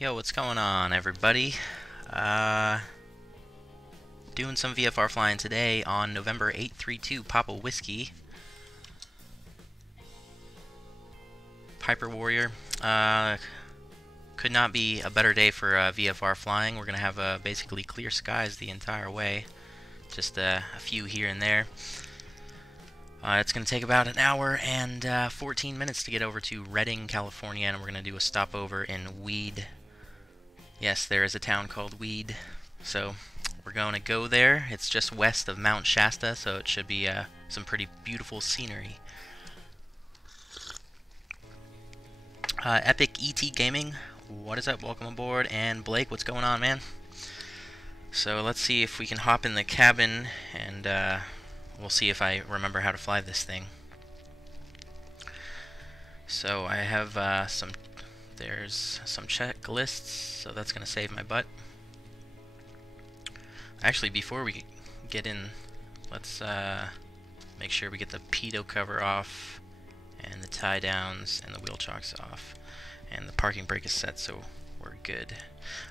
Yo, what's going on, everybody? Doing some VFR flying today on November 832 Papa Whiskey. Piper Warrior. Could not be a better day for VFR flying. We're going to have basically clear skies the entire way. Just a few here and there. It's going to take about an hour and 14 minutes to get over to Redding, California, and we're going to do a stopover in Weed. Yes, there is a town called Weed, so we're going to go there. It's just west of Mount Shasta, so it should be some pretty beautiful scenery. Epic ET Gaming, what is up? Welcome aboard. And Blake, what's going on, man? So let's see if we can hop in the cabin, and we'll see if I remember how to fly this thing. So I have there's some checklists, so that's going to save my butt. Actually, before we get in, let's make sure we get the pitot cover off, and the tie downs, and the wheel chocks off, and the parking brake is set, so we're good.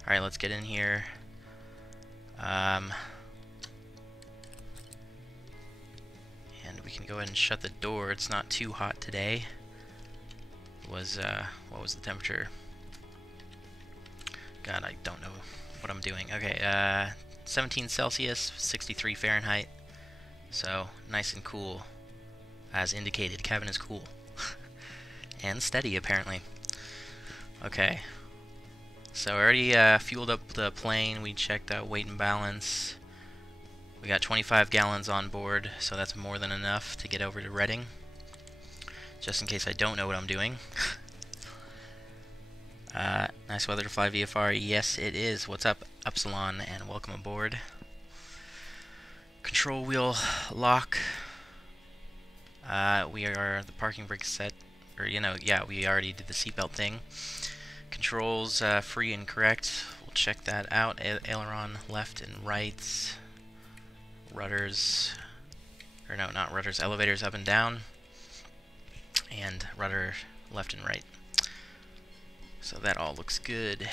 Alright, let's get in here. And we can go ahead and shut the door. It's not too hot today. Was what was the temperature? God, I don't know what I'm doing. Okay, 17 Celsius, 63 Fahrenheit. So nice and cool, as indicated. Cabin is cool and steady, apparently. Okay, so I already fueled up the plane. We checked out weight and balance. We got 25 gallons on board, so that's more than enough to get over to Redding. Just in case I don't know what I'm doing. Nice weather to fly VFR. Yes, it is. What's up, Upsilon, and welcome aboard. Control wheel lock. We are the parking brake set, or yeah, we already did the seatbelt thing. Controls free and correct. We'll check that out. Aileron left and right. Rudders, or no, not rudders. Elevators up and down. And rudder left and right. So that all looks good.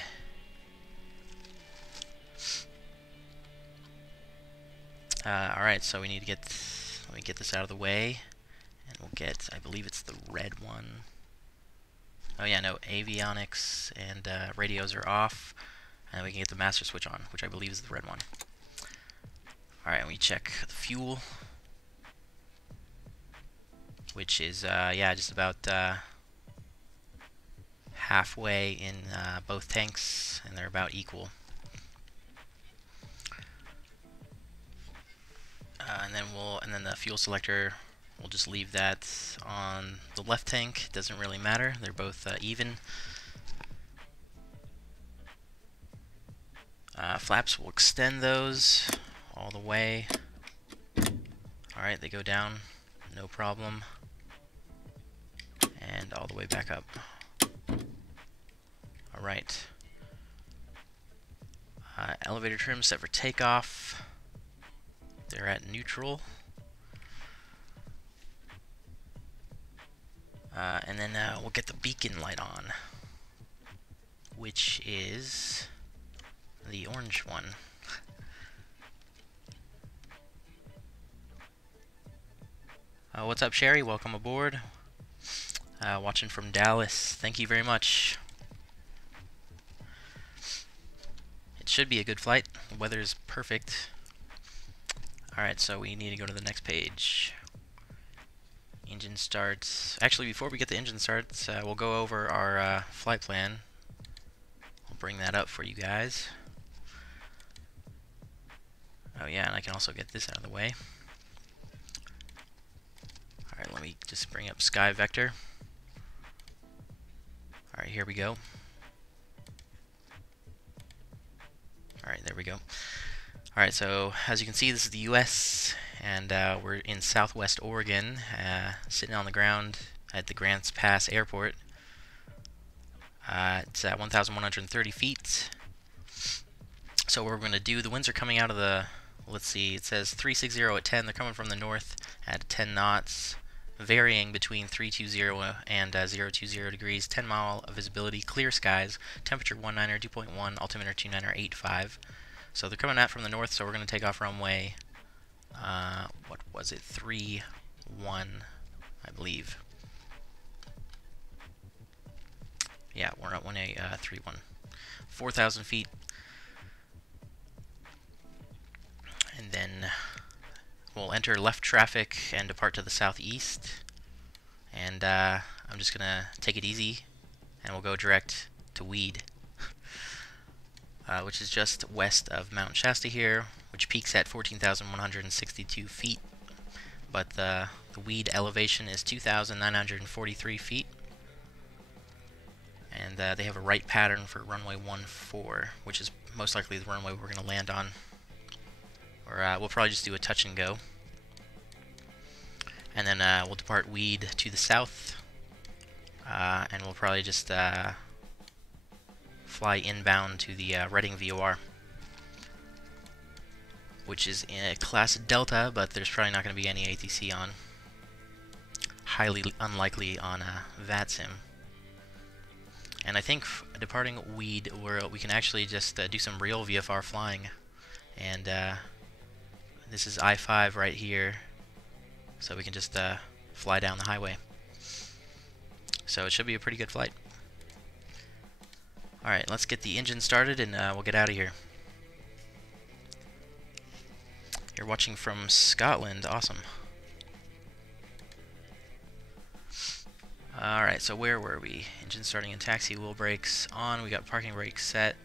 Alright, so we need to let me get this out of the way, and we'll get, I believe it's the red one. Oh yeah, no, avionics and radios are off, and we can get the master switch on, which I believe is the red one. Alright, we check the fuel, which is, yeah, just about halfway in both tanks, and they're about equal. And then the fuel selector, we'll just leave that on the left tank. Doesn't really matter. They're both even. Flaps, will extend those all the way. Alright, they go down, no problem. And all the way back up. Alright. Elevator trim set for takeoff. They're at neutral. And then we'll get the beacon light on, which is the orange one. What's up, Sherry? Welcome aboard. Watching from Dallas. Thank you very much. It should be a good flight. The weather's perfect. Alright, so we need to go to the next page. Engine starts. Actually, before we get the engine starts, we'll go over our flight plan. I'll bring that up for you guys. Oh yeah, and I can also get this out of the way. Alright, let me just bring up Sky Vector. Alright, here we go. Alright, there we go. Alright, so as you can see, this is the US, and we're in Southwest Oregon, sitting on the ground at the Grants Pass Airport. It's at 1,130 feet. So what we're going to do, the winds are coming out of the, let's see, it says 360 at 10. They're coming from the north at 10 knots. varying between 320 and 020 degrees, 10 mile visibility, clear skies, temperature 19er, dew point 1, altimeter 29er, 85. So they're coming out from the north, so we're going to take off runway, what was it, 3-1, I believe. Yeah, we're at 3-1. 4,000 feet. And then we'll enter left traffic and depart to the southeast. And I'm just going to take it easy, and we'll go direct to Weed, which is just west of Mount Shasta here, which peaks at 14,162 feet. But the Weed elevation is 2,943 feet. And they have a right pattern for runway 14, which is most likely the runway we're going to land on. Or we'll probably just do a touch and go. And then we'll depart Weed to the south. And we'll probably just fly inbound to the Reading VOR, which is in a class Delta, but there's probably not going to be any ATC on. Highly unlikely on VATSIM. And I think departing Weed, we can actually just do some real VFR flying. And this is I-5 right here, so we can just fly down the highway. So it should be a pretty good flight. Alright, let's get the engine started and we'll get out of here. You're watching from Scotland, awesome. Alright, so where were we? Engine starting and taxi, wheel brakes on, we got parking brakes set.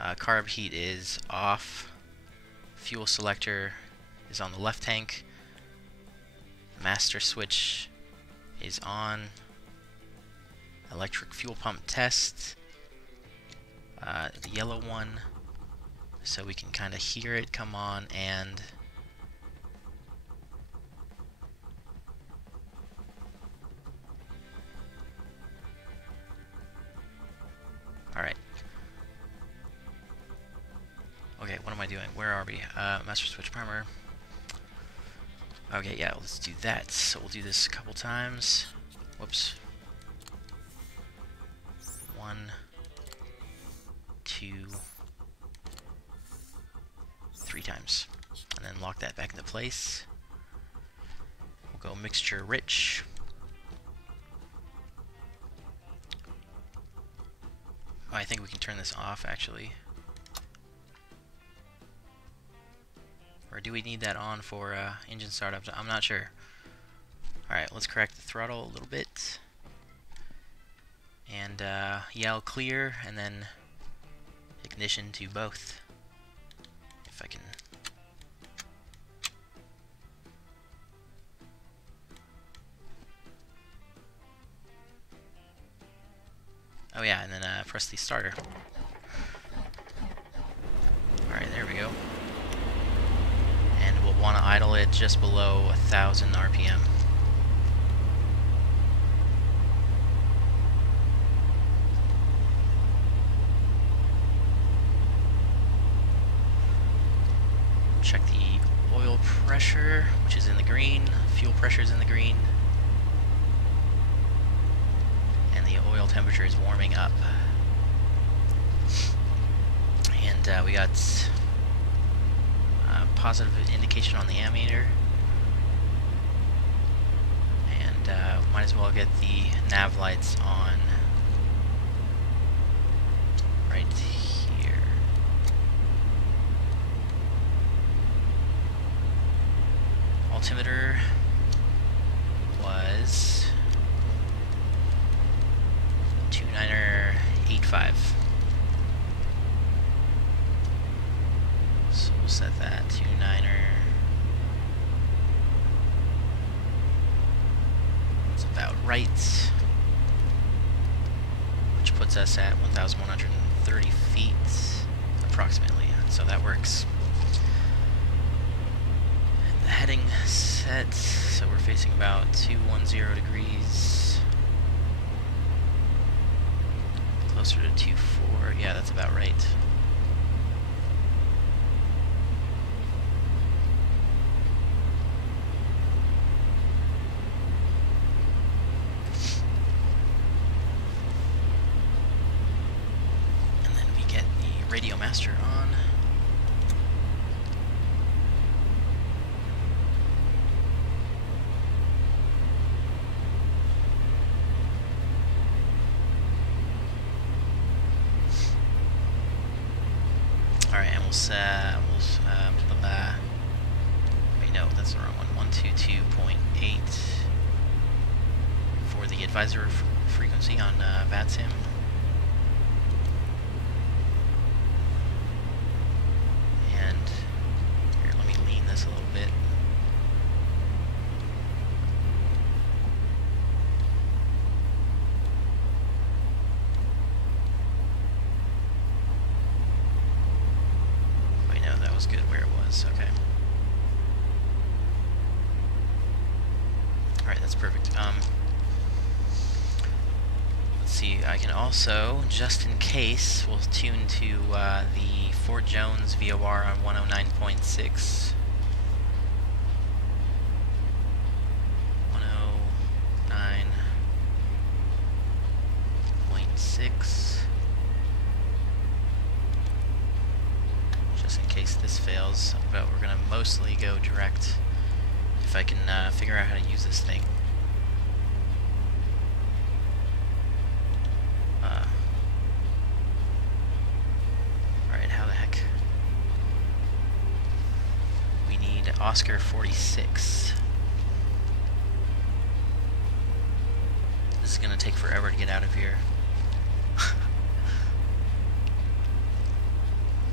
Carb heat is off. Fuel selector is on the left tank. Master switch is on. Electric fuel pump test. The yellow one, so we can kind of hear it come on, and alright. Okay, what am I doing? Where are we? Master switch primer. Okay, yeah, let's do that. So we'll do this a couple times. Whoops. 1, 2, 3 times. And then lock that back into place. We'll go mixture rich. Oh, I think we can turn this off actually. Or do we need that on for engine startup? I'm not sure. Alright, let's correct the throttle a little bit. And yell clear, and then ignition to both. If I can. Oh yeah, and then press the starter. Alright, there we go. And we'll want to idle it just below 1,000 RPM. Check the oil pressure, which is in the green. Fuel pressure is in the green. And the oil temperature is warming up. And we got positive indication on the ammeter. And might as well get the nav lights on right here. Altimeter was 29er85. So we'll set that 29er. That's about right. Which puts us at 1,130 feet approximately. So that works. The heading set, so we're facing about 210 degrees. Closer to 24, yeah, that's about right. Radio master on. Alright, and wait, no, that's the wrong one. 122.8 for the advisor frequency on VATSIM. And here, let me lean this a little bit. Good where it was, okay. Alright, that's perfect. Let's see, I can also, just in case, we'll tune to the Fort Jones VOR on 109.6. 109.6. In case this fails, but we're going to mostly go direct if I can figure out how to use this thing. Alright, how the heck? We need Oscar 46. This is going to take forever to get out of here.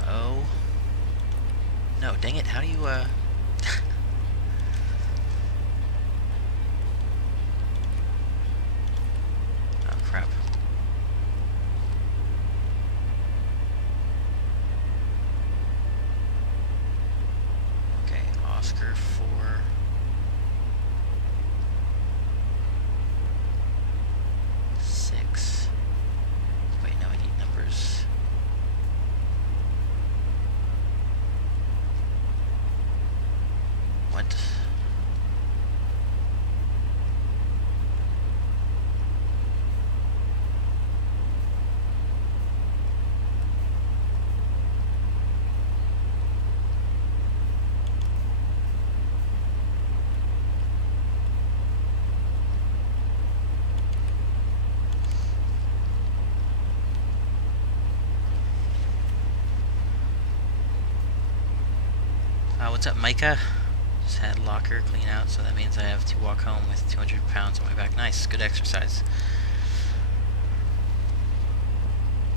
Oh. No, dang it, how do you, oh, crap. Okay, Oscar 4. Wait, no, I need numbers. What? What's up, Micah? Just had locker clean out, so that means I have to walk home with 200 pounds on my back. Nice, good exercise.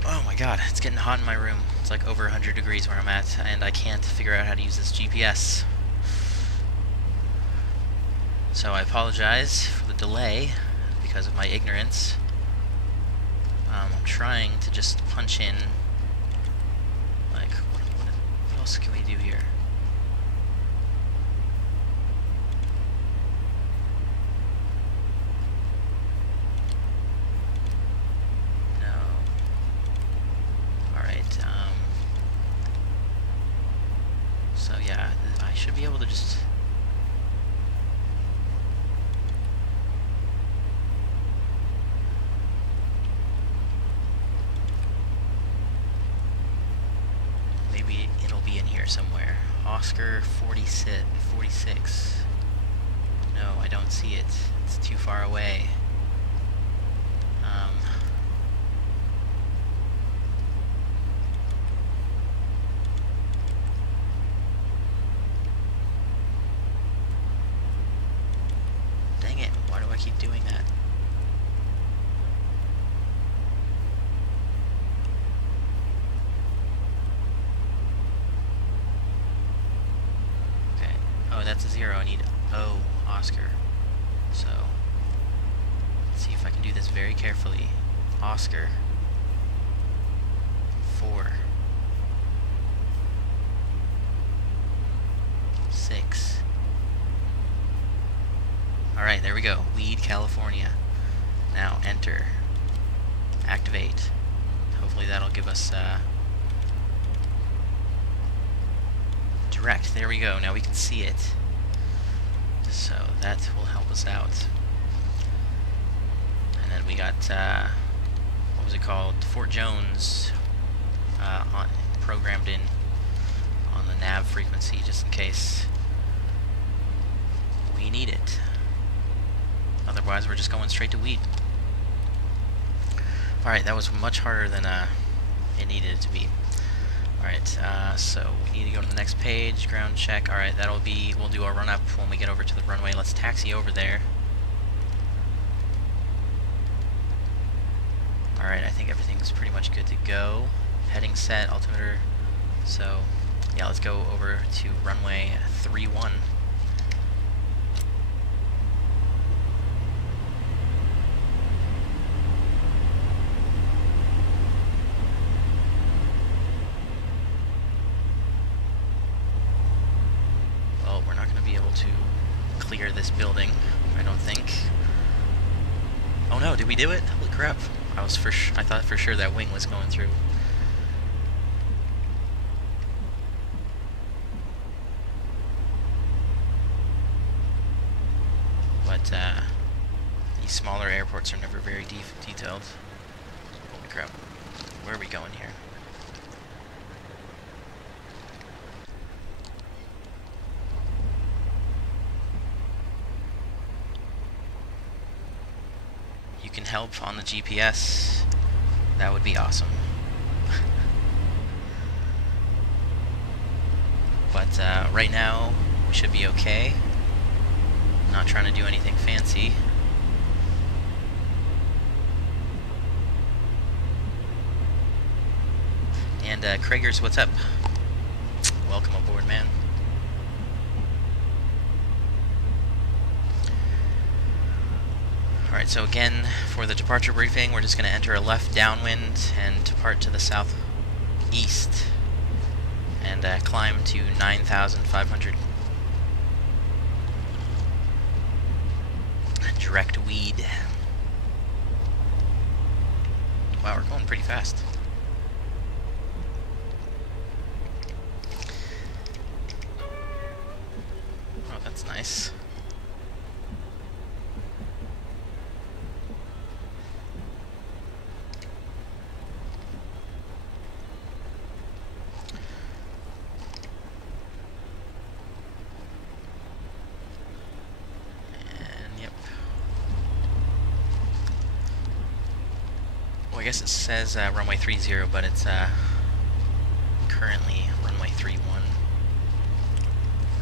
Oh my god, it's getting hot in my room. It's like over 100 degrees where I'm at, and I can't figure out how to use this GPS. So I apologize for the delay because of my ignorance. I'm trying to just punch in, like, what else can we do here? So yeah, I should be able to just... Maybe it'll be in here somewhere. Oscar 46. No, I don't see it. It's too far away. Keep doing that. Okay. Oh, that's a 0. I need O, Oscar. So, let's see if I can do this very carefully. Oscar 4 6. Alright, there we go. Weed, California. Now, enter. Activate. Hopefully that'll give us, direct. There we go. Now we can see it. So, that will help us out. And then we got, what was it called? Fort Jones, programmed in on the nav frequency just in case we need it. Otherwise, we're just going straight to weed. Alright, that was much harder than it needed it to be. Alright, so we need to go to the next page, ground check. Alright, that'll be, we'll do our run up when we get over to the runway. Let's taxi over there. Alright, I think everything's pretty much good to go. Heading set, altimeter. So, yeah, let's go over to runway 31. Well, we're not going to be able to clear this building, I don't think. Oh no, did we do it? Holy crap. I thought for sure that wing was going through. But these smaller airports are never very detailed. Holy crap. Where are we going here? Can help on the GPS, that would be awesome. But right now we should be okay. Not trying to do anything fancy. And Kragers, what's up? Welcome aboard, man. Alright, so again, for the departure briefing, we're just going to enter a left downwind and depart to the southeast and climb to 9,500. Direct weed. Wow, we're going pretty fast. Oh, that's nice. I guess it says runway 30, but it's currently runway 31.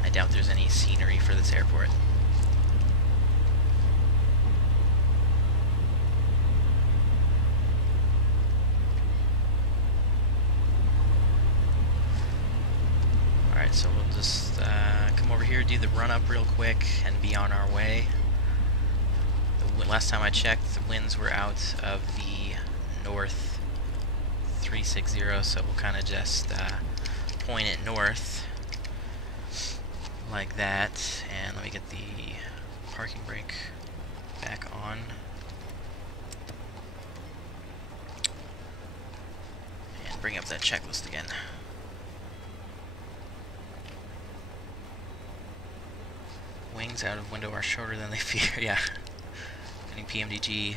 I doubt there's any scenery for this airport. Alright, so we'll just come over here, do the run up real quick, and be on our way. Last time I checked, the winds were out of the north 360, so we'll kind of just point it north like that. And let me get the parking brake back on. And bring up that checklist again. Wings out of window are shorter than they fear. Yeah. Getting PMDG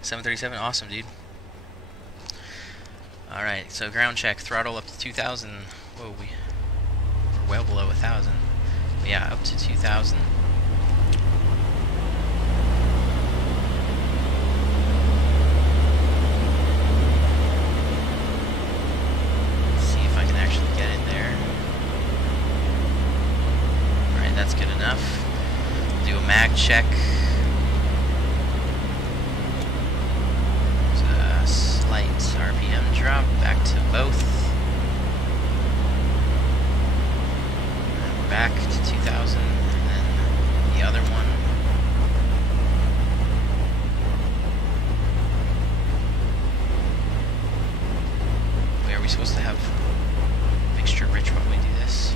737, awesome, dude. Alright, so ground check, throttle up to 2,000. Whoa, we're well below 1,000. But yeah, up to 2,000. See if I can actually get it there. Alright, that's good enough. Do a mag check. Slight RPM drop back to both. And we're back to 2,000, and then the other one. Wait, are we supposed to have mixture rich while we do this?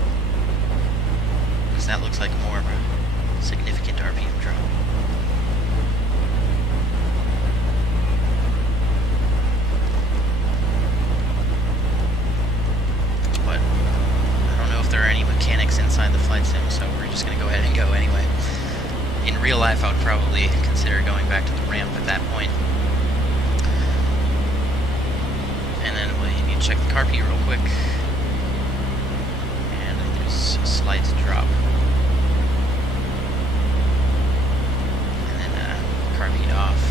Because that looks like more of a significant RPM drop. Inside the flight sim, so we're just going to go ahead and go anyway. In real life, I would probably consider going back to the ramp at that point. And then we need need to check the carb heat real quick. And there's a slight drop. And then carb heat off.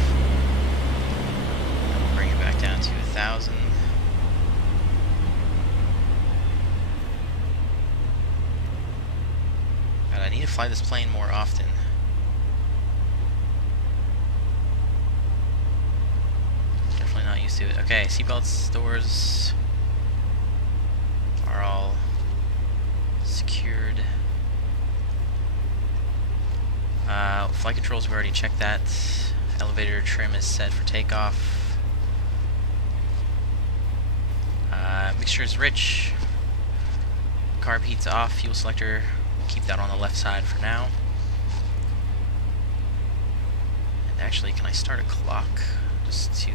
And we'll bring it back down to 1,000. God, I need to fly this plane more often. Not used to it. Okay, seatbelts, doors are all secured. Flight controls, we already checked that. Elevator trim is set for takeoff. Mixture is rich. Carb heat's off. Fuel selector, we'll keep that on the left side for now. And actually, can I start a clock just to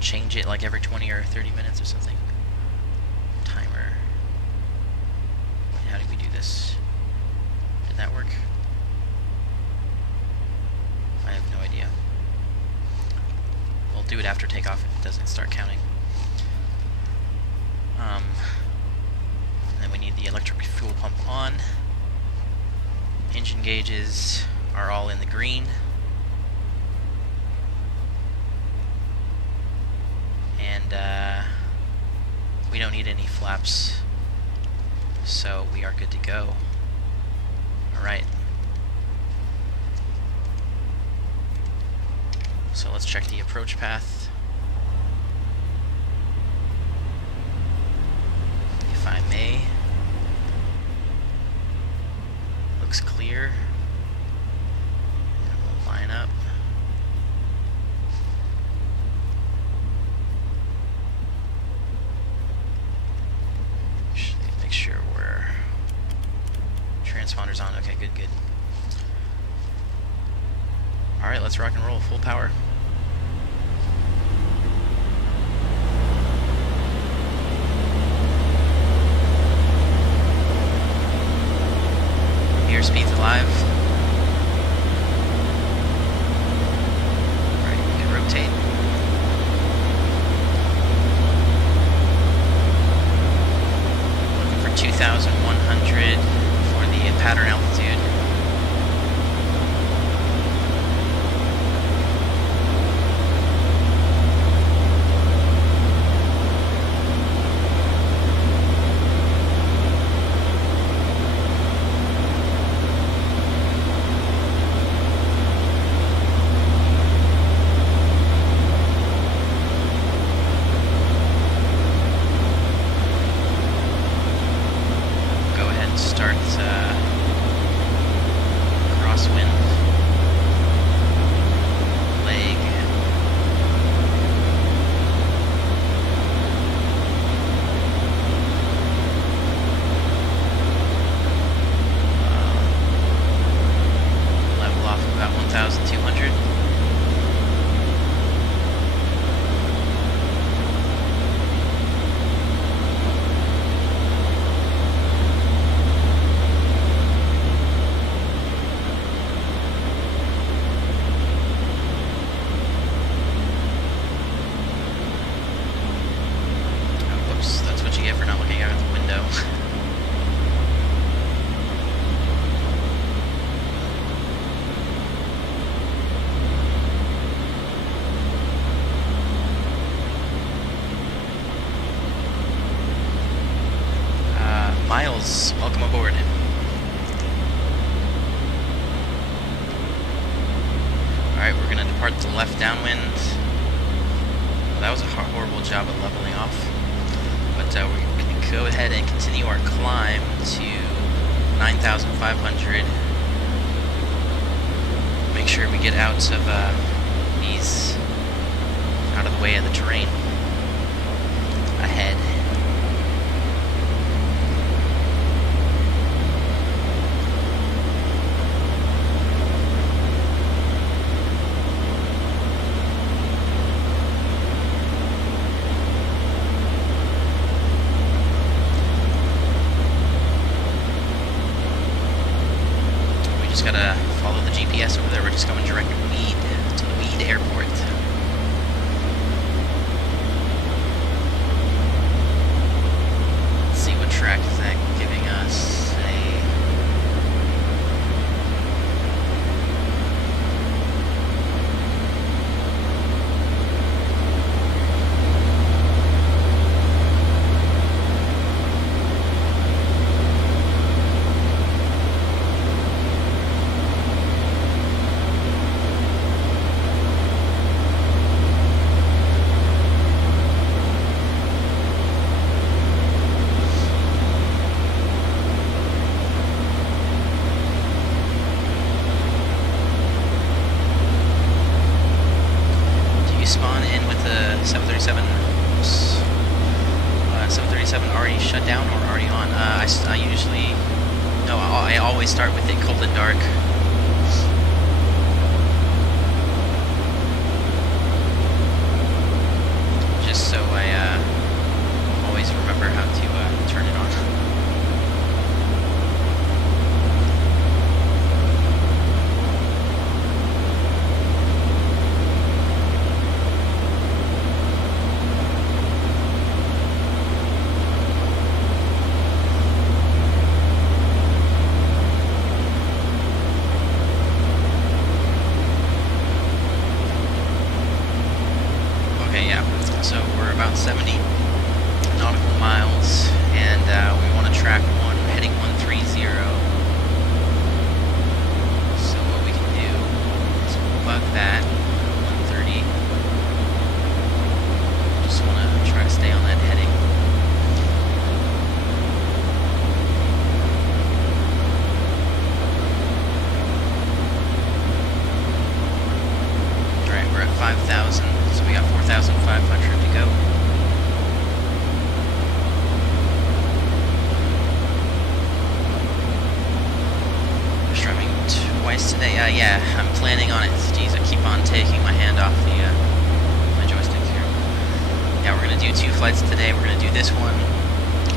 change it like every 20 or 30 minutes or something? Timer. How do we do this? Did that work? I have no idea. We'll do it after takeoff if it doesn't start counting. And then we need the electric fuel pump on. Engine gauges are all in the green. And we don't need any flaps, so we are good to go. Alright. So let's check the approach path. If I may. Looks clear. And we'll line up. Make sure we're transponders on. Okay, good, good. Alright, let's rock and roll. Full power. Airspeed's alive. Alright, we can rotate. Looking for 2,100 for the pattern altitude. Miles, welcome aboard. Alright, we're going to depart the left downwind. Well, that was a horrible job of leveling off. But we're going to go ahead and continue our climb to 9,500. Make sure we get out of these, out of the way of the terrain ahead. Gotta follow the GPS over there. We're just going direct to the Weed Airport. 737. 737 already shut down or already on? I usually, no, I always start with it cold and dark. Just so I always remember how to turn it on. So we're about 70 nautical miles, and we want to track one heading 130. So what we can do is bug that 130. Just want to try to stay on that heading. All right, we're at 5,000. So we got 4,500 to go. We're streaming twice today. Yeah, I'm planning on it. Jeez, I keep on taking my hand off the my joysticks here. Yeah, we're gonna do 2 flights today. We're gonna do this one,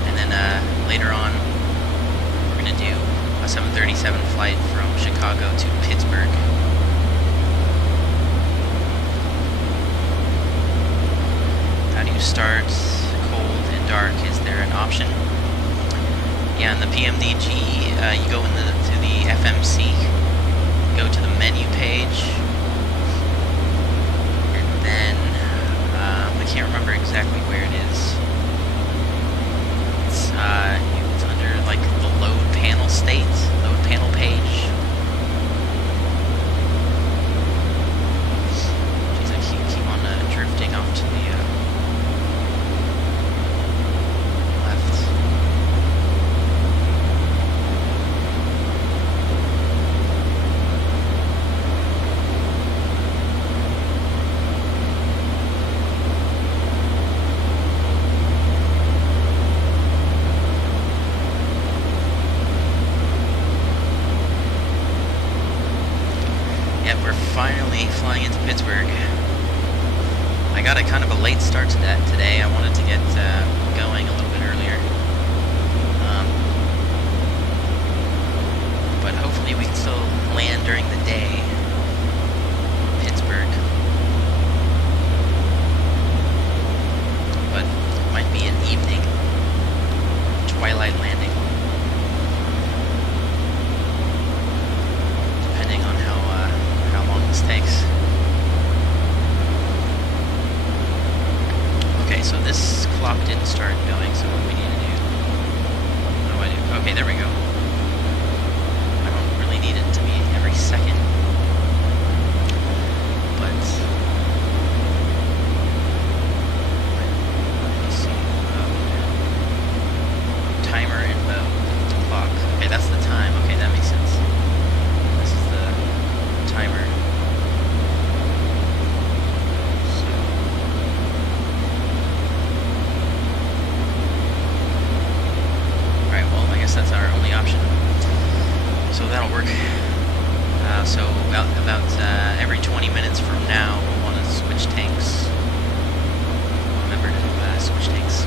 and then later on, we're gonna do a 737 flight from Chicago to Pittsburgh. You start cold and dark. Is there an option? Yeah, in the PMDG, you go to the FMC, go to the menu page, and then I can't remember exactly where it is. It's under like the load panel load panel page. Jeez, I keep on drifting off to the finally flying into Pittsburgh. I got a kind of a late start to that today. I wanted to get going a little bit earlier. But hopefully we can still land during the day in Pittsburgh. But it might be an evening, twilight landing. Depending on how long this takes. Okay, so this clock didn't start going, so what do we need to do? What do I do? Okay, there we go. I don't really need it to be every second. But let me see. Timer info. Clock. Okay, that's the time. Okay, that makes sense. This is the timer. That's our only option, so that'll work. So about every 20 minutes from now, we'll want to switch tanks. Remember to switch tanks.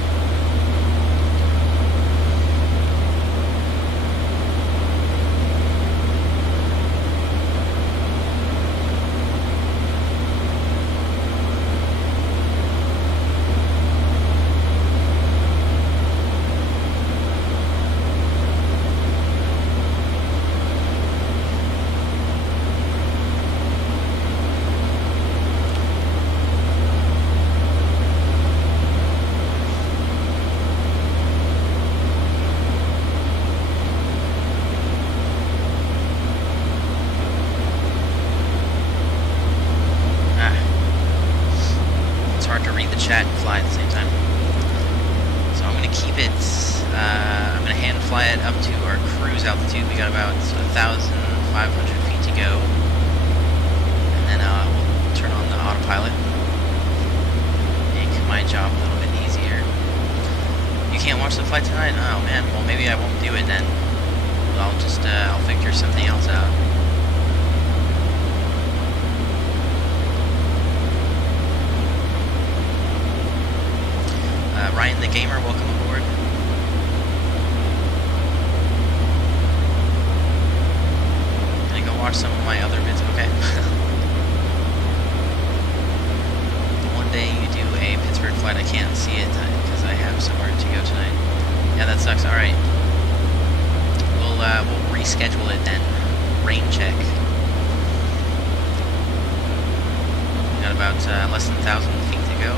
Chat and fly at the same time. So I'm going to keep it, I'm going to hand fly it up to our cruise altitude. We got about 1,500 feet to go. And then we'll turn on the autopilot and job a little bit easier. You can't watch the flight tonight? Oh man, well maybe I won't do it then. I'll just, I'll figure something else out. Ryan the Gamer, welcome aboard. Gonna go watch some of my other vids, okay. One day you do a Pittsburgh flight, I can't see it because I have somewhere to go tonight. Yeah, that sucks, alright. We'll reschedule it then. Rain check. Got about less than 1,000 feet to go.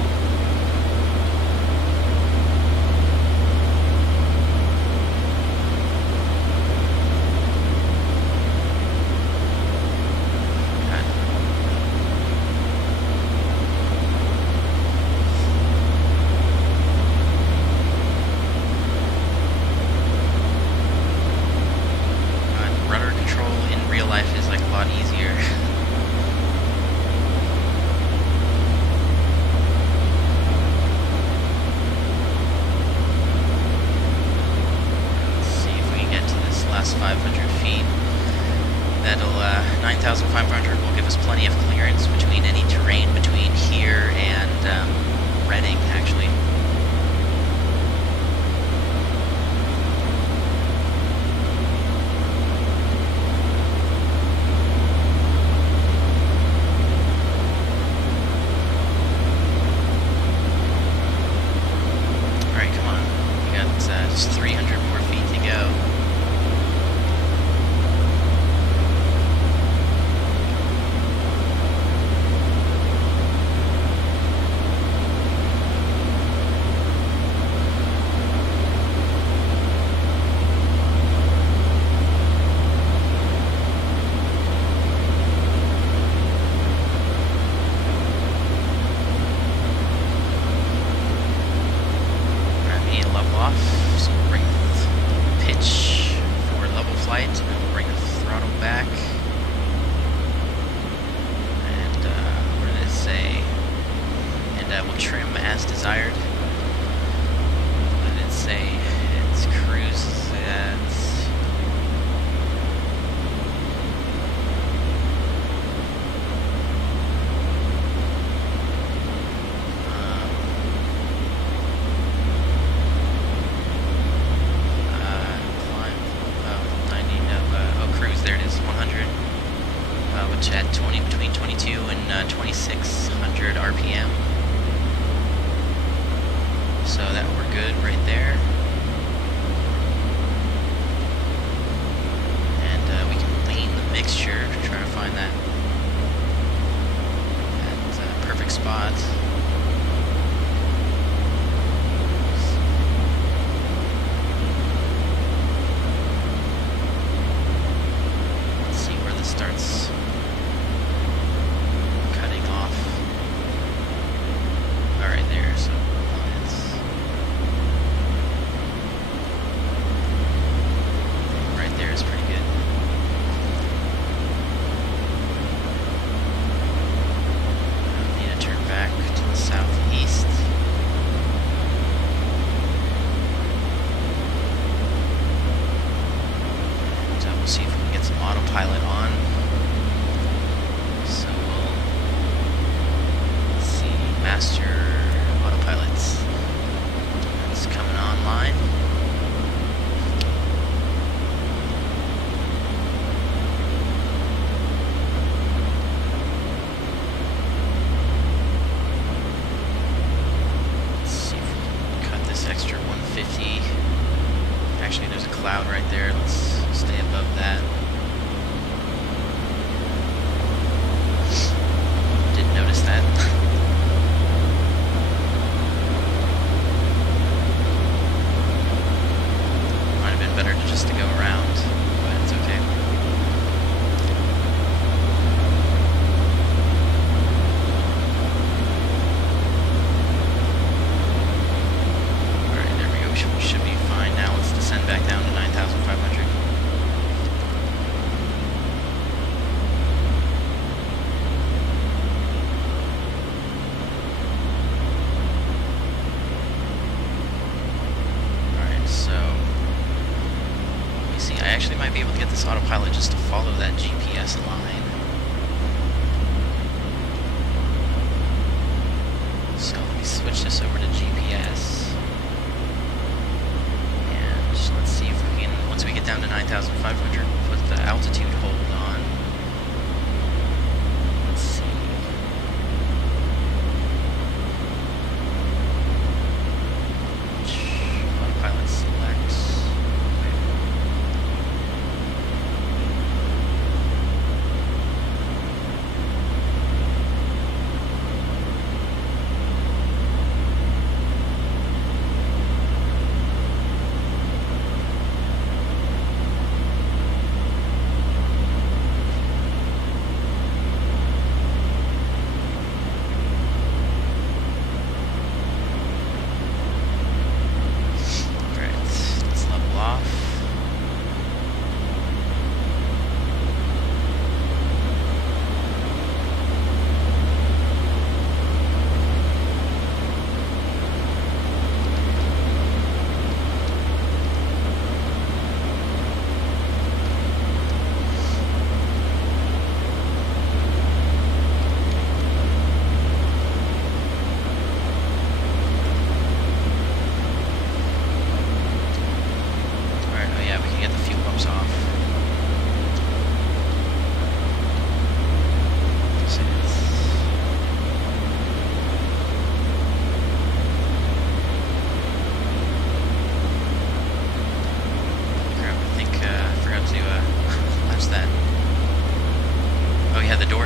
Between 22 and 2600 RPM. So that we're good right there. And we can lean the mixture to try to find that perfect spot. Let's see where this starts. Right there, so it's right there is pretty good. I need to turn back to the southeast. So we'll see if we can get some autopilot on. So we'll see master autopilots. It's coming online. Let's see if we can cut this extra 150. Actually, there's a cloud right there. Let's stay above that. Didn't notice that. Better just to go around, but it's okay. Alright, there we go. We should be fine now. Let's descend back down to 9,500. be able to get this autopilot just to follow that GPS line. So let me switch this over to GPS. And just let's see if we can, once we get down to 9,500, put the altitude hold on. Let's see. Autopilot selects.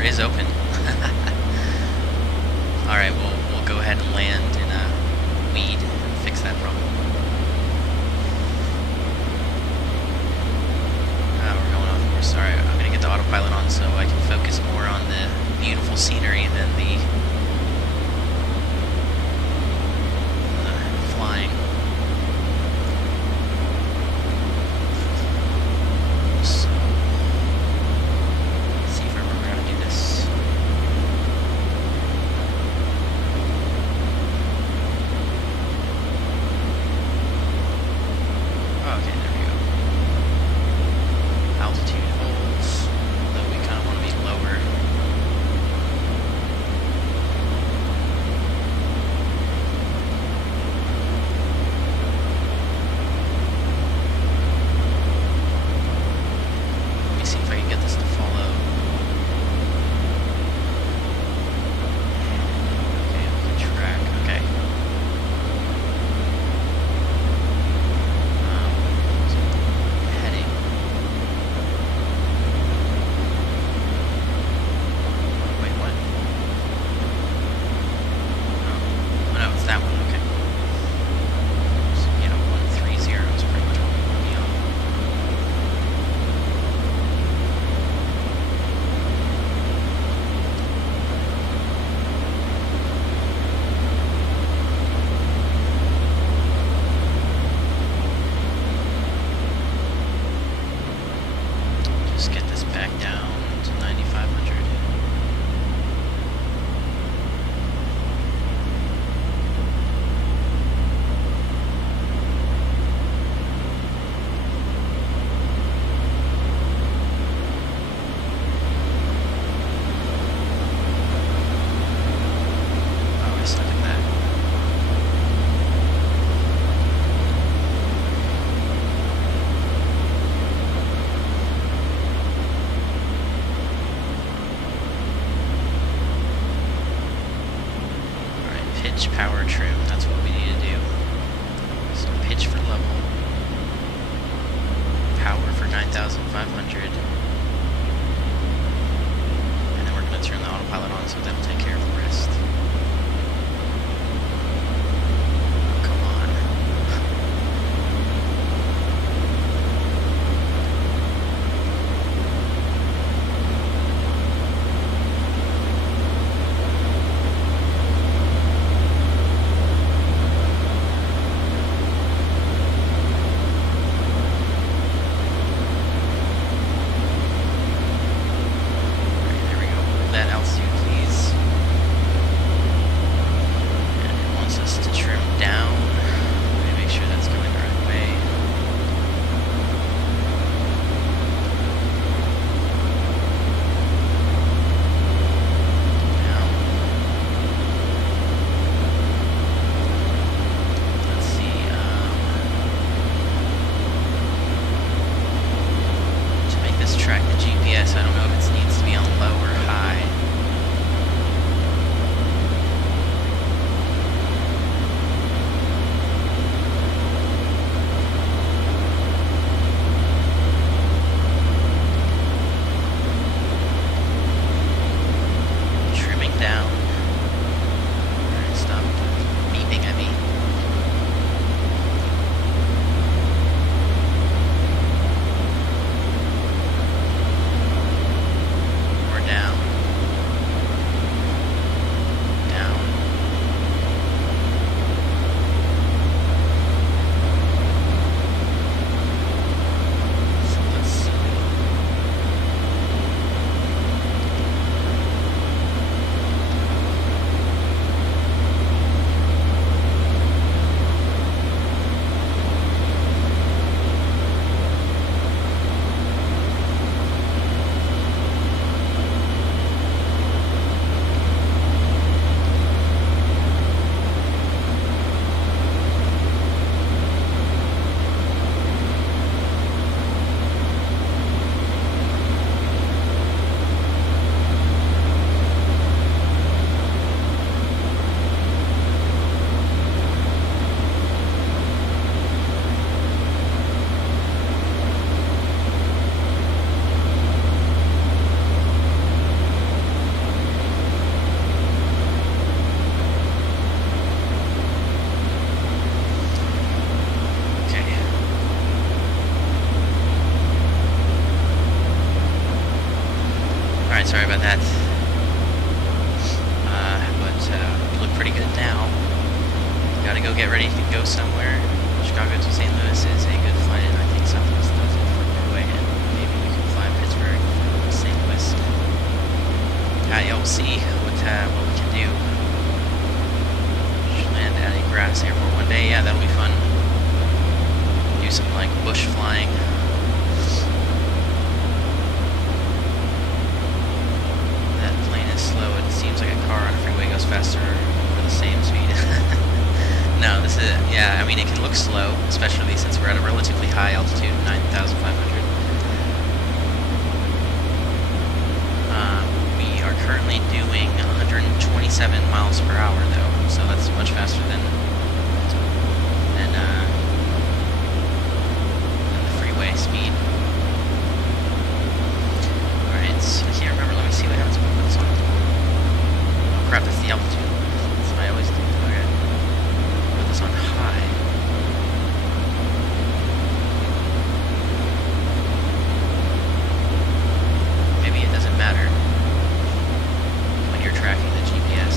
Is open. Alright, we'll go ahead and land in a weed and fix that problem. We're going off course. Alright, I'm gonna get the autopilot on so I can focus more on the beautiful scenery than the flying. Power trim, that's what we need to do. So pitch for level, power for 9,500, and then we're going to turn the autopilot on so that'll take care of the rest. Come on. Gotta go get ready to go somewhere. Chicago to St. Louis is a good flight, and I think Southwest does it from Norway, and maybe you can fly Pittsburgh from St. Louis. Yeah, we'll see what we can do. Should land at a grass airport one day. Yeah, that'll be fun. Do some like bush flying. That plane is slow. It seems like a car on a freeway goes faster for the same speed. No, this is, yeah, I mean, it can look slow, especially since we're at a relatively high altitude, 9,500. We are currently doing 127 miles per hour, though, so that's much faster than the freeway speed. Alright, so I can't remember, let me see what happens when we put this on. Oh crap, that's the altitude. That's what I always do. Okay. Put this on high. Maybe it doesn't matter when you're tracking the GPS.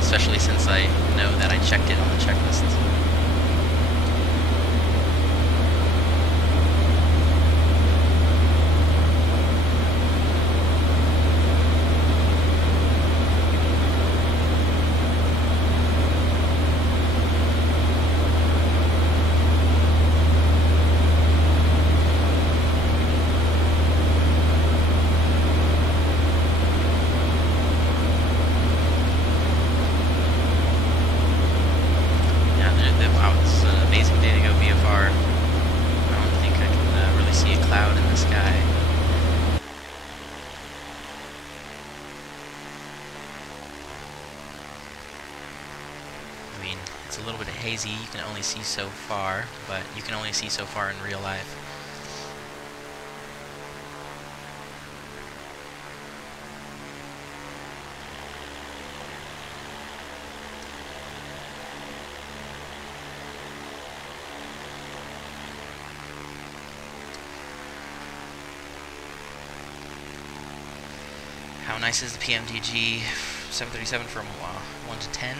Especially since I know that I checked it on the checklist. It's a little bit hazy, you can only see so far, but you can only see so far in real life. How nice is the PMDG 737 from 1 to 10?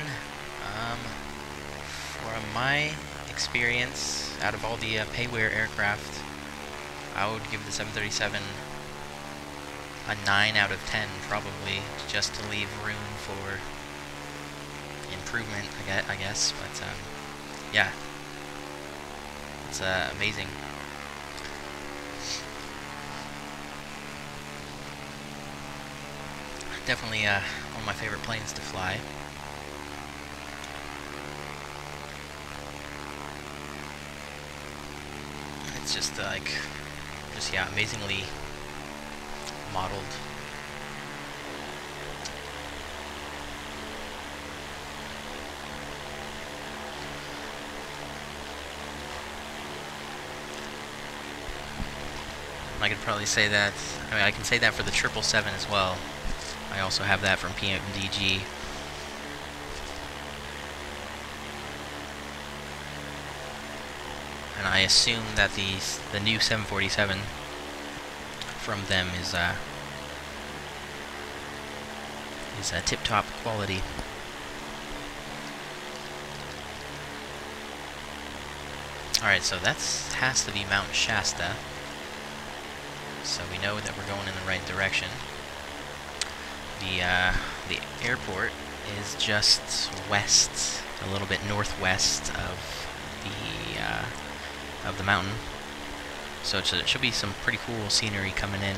From my experience, out of all the PayWeir aircraft, I would give the 737 a 9 out of 10, probably, just to leave room for improvement, I guess. But yeah, it's amazing. Definitely one of my favorite planes to fly. It's just yeah, amazingly modeled. I could probably say that, I mean, I can say that for the 777 as well. I also have that from PMDG. And I assume that the new 747 from them is tip-top quality. Alright, so that has to be Mount Shasta. So we know that we're going in the right direction. The airport is just west, a little bit northwest of the mountain. So it should be some pretty cool scenery coming in.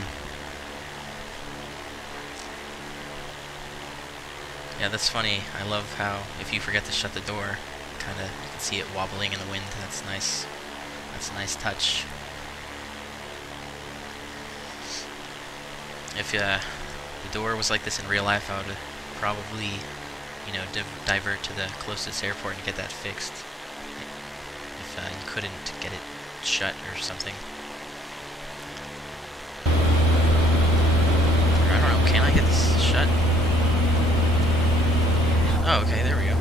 Yeah, that's funny. I love how if you forget to shut the door, kind of you can see it wobbling in the wind. That's nice. That's a nice touch. If the door was like this in real life, I would probably, you know, divert to the closest airport and get that fixed. If you couldn't get it shut or something. I don't know, can I get this shut? Oh, okay, there we go.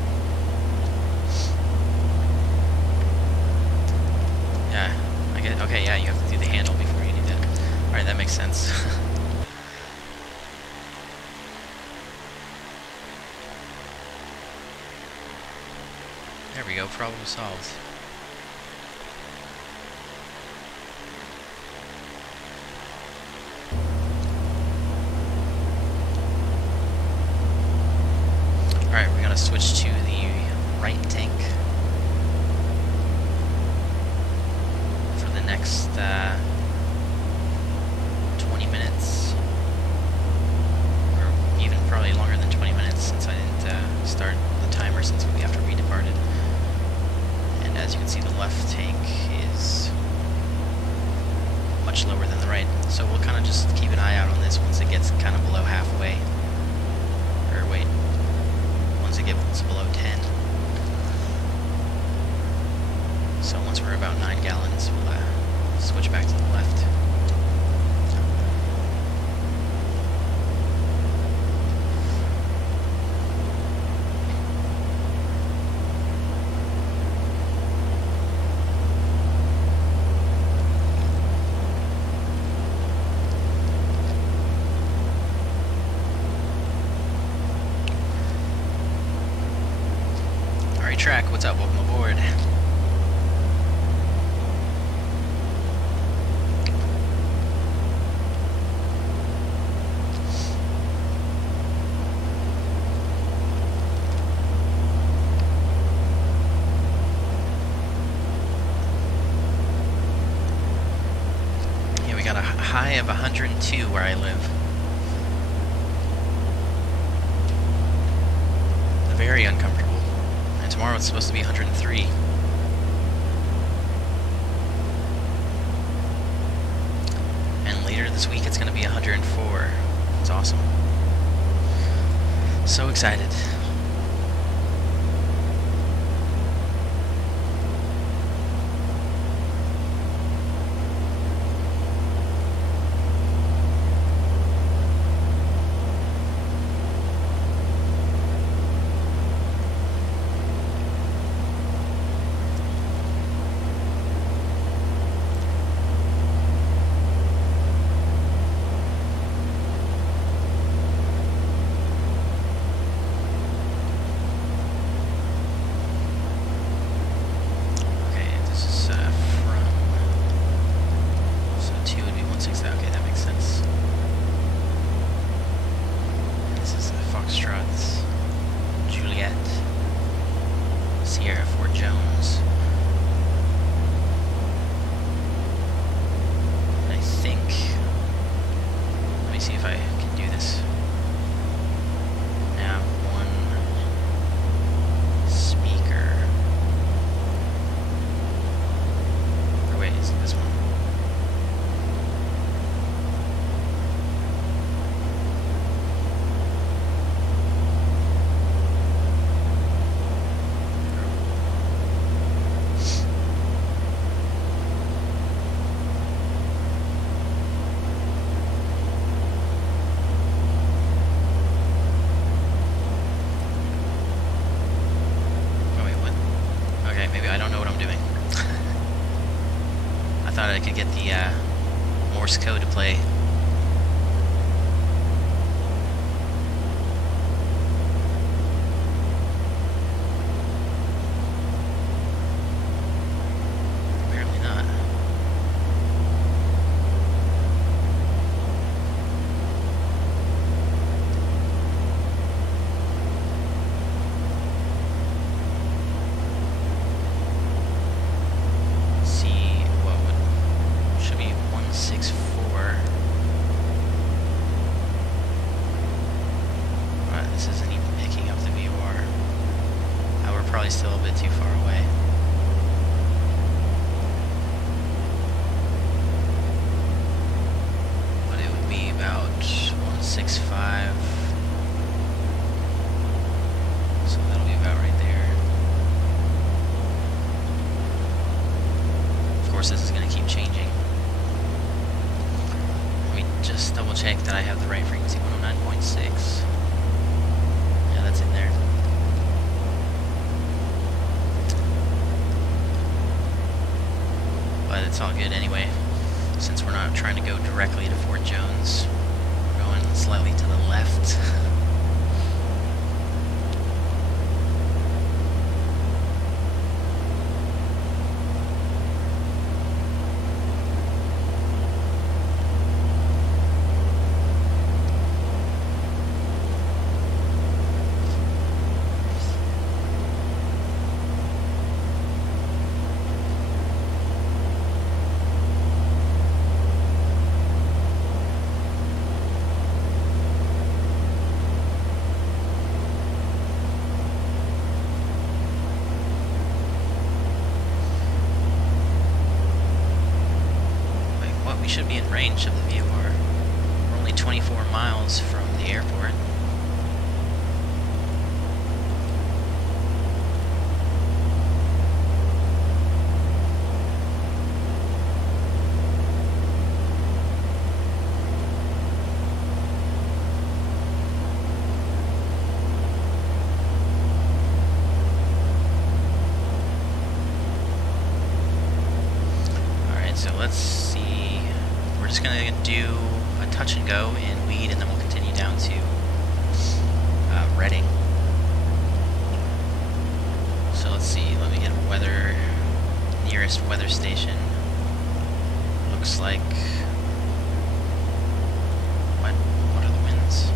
Yeah, I get, okay, yeah, you have to do the handle before you do that. Alright, that makes sense. There we go, problem solved. Alright, we're gonna switch to the right tank for the next 20 minutes. Or even probably longer than 20 minutes since I didn't start the timer since after we departed. And as you can see, the left tank is much lower than the right. So we'll kind of just keep an eye out on this once it gets kind of below halfway. Or wait. Once it gets below 10. So once we're about 9 gallons, we'll switch back to the left. Track, what's up? Welcome aboard. Yeah, we got a high of 102 where I live. Very uncomfortable. Tomorrow it's supposed to be 103. And later this week it's going to be 104. It's awesome. So excited. Alright, maybe I don't know what I'm doing. I thought I could get the Morse code to play. Apparently not. Still a bit too far away. But it would be about 165. So that'll be about right there. Of course, this is going to keep changing. Let me just double check that I have the right frequency, 109.6. Yeah, that's in there. But it's all good anyway, since we're not trying to go directly to Fort Jones. We're going slightly to the left. Should be in range of the VFR. We're only 24 miles from the airport. Alright, so let's see. We're just going to do a touch and go in Weed, and then we'll continue down to Reading. So let's see, let me get weather, nearest weather station. Looks like, what are the winds?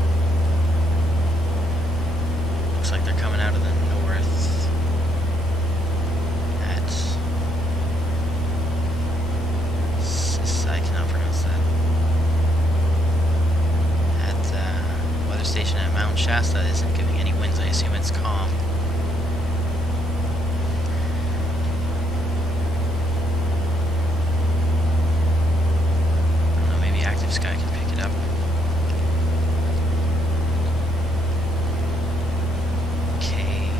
Looks like they're coming out of the north at, I cannot pronounce that. At weather station at Mount Shasta isn't giving any winds. I assume it's calm. I don't know, maybe Active Sky can pick it up. Okay.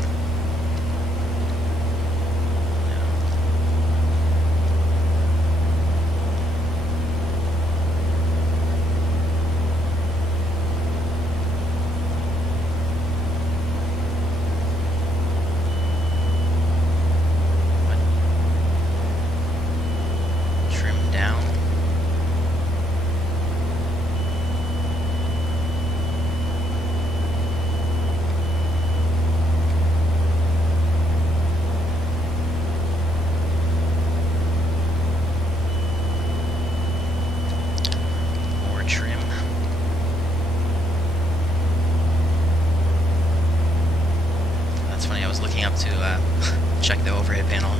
To check the overhead panel.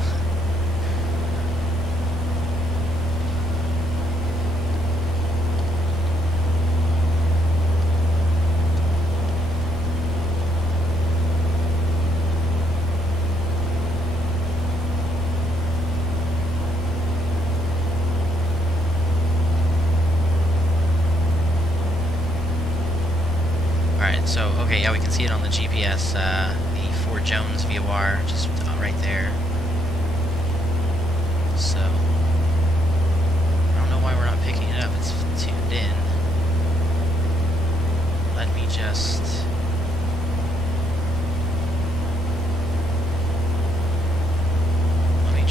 Alright, so, okay, yeah, we can see it on the GPS, the Fort Jones VOR, just right there. So, I don't know why we're not picking it up, it's tuned in. Let me just...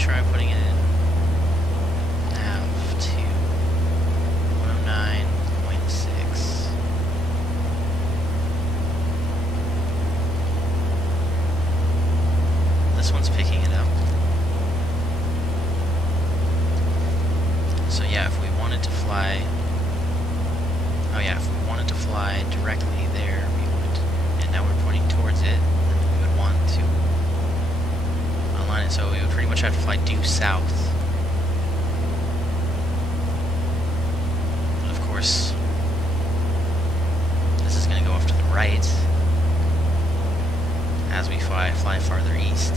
try putting it in nav to 109.6. This one's picking it up. So yeah, if we wanted to fly... Oh yeah, if we wanted to fly directly there, we would... And now we're pointing towards it, and we would want to align it, so we would pretty much have to fly due south. But of course, this is going to go off to the right as we fly farther east.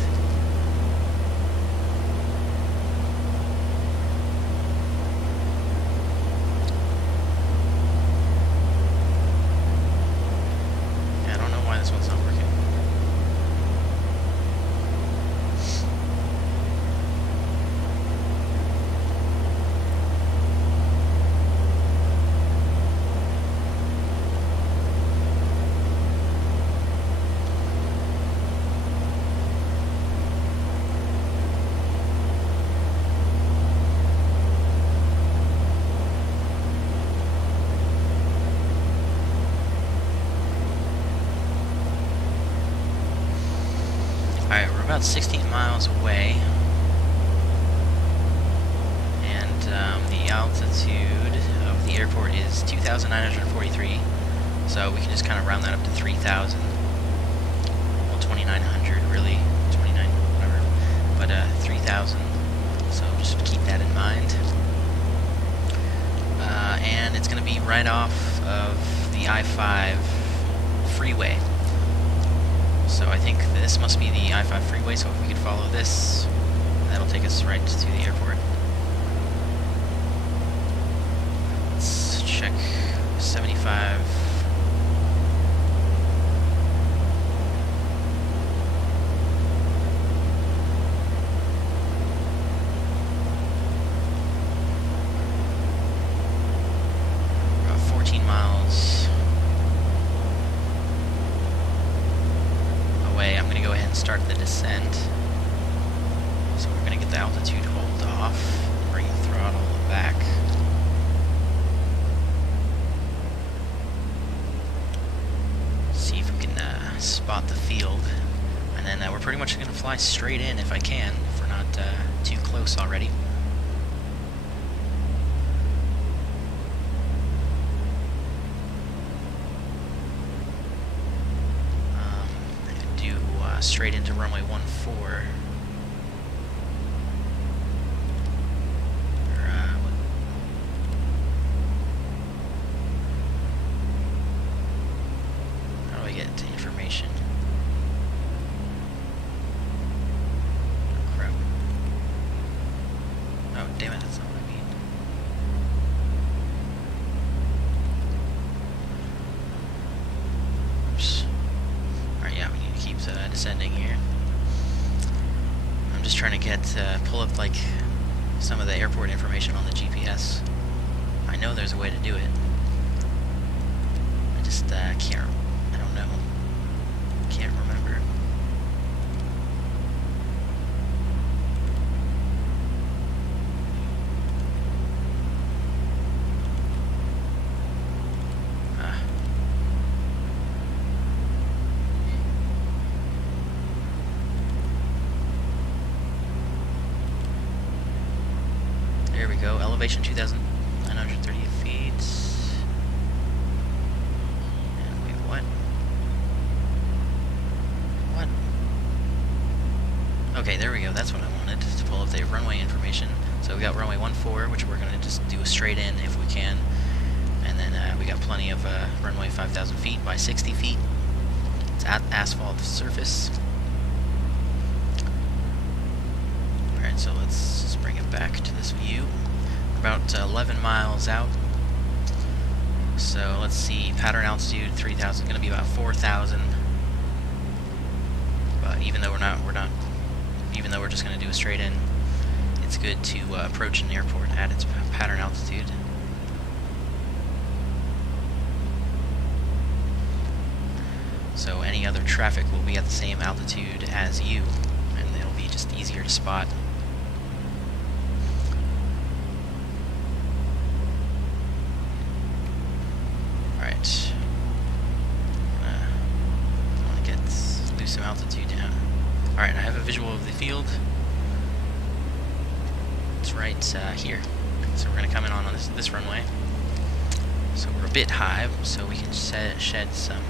This one's not working. Alright, we're about 16 miles away, and the altitude of the airport is 2,943, so we can just kind of round that up to 3,000, well 2,900 really, 29, whatever, but 3,000, so just keep that in mind. And it's going to be right off of the I-5 freeway. So I think this must be the I-5 freeway, so if we could follow this, that'll take us right to the airport. Let's check 75. About 14 miles. I'm going to go ahead and start the descent. So we're going to get the altitude hold off, bring the throttle back. See if we can spot the field. And then we're pretty much going to fly straight in if I can, if we're not too close already. Straight into runway 14. How do I get to information? Oh crap. Oh damn it, that's not what I mean. Oops. Alright, yeah, we need to keep descending here. I'm just trying to get pull up like some of the airport information on the GPS. I know there's a way to do it. I just can't. I don't know. Can't remember. There we go, elevation 2,938 feet. And wait, what? What? Okay, there we go, that's what I wanted, to pull up the runway information. So we got runway 14, which we're going to just do a straight in if we can. And then we got plenty of runway 5,000 feet by 60 feet. It's at asphalt surface. Alright, so let's just bring it back to this view. We're about 11 miles out. So let's see, pattern altitude 3,000, going to be about 4,000. But even though even though we're just going to do a straight in, it's good to approach an airport at its pattern altitude. So any other traffic will be at the same altitude as you, and it'll be just easier to spot. Alright. I want to lose some altitude down. Alright, I have a visual of the field. It's right here. So we're going to come in on this runway. So we're a bit high, so we can shed some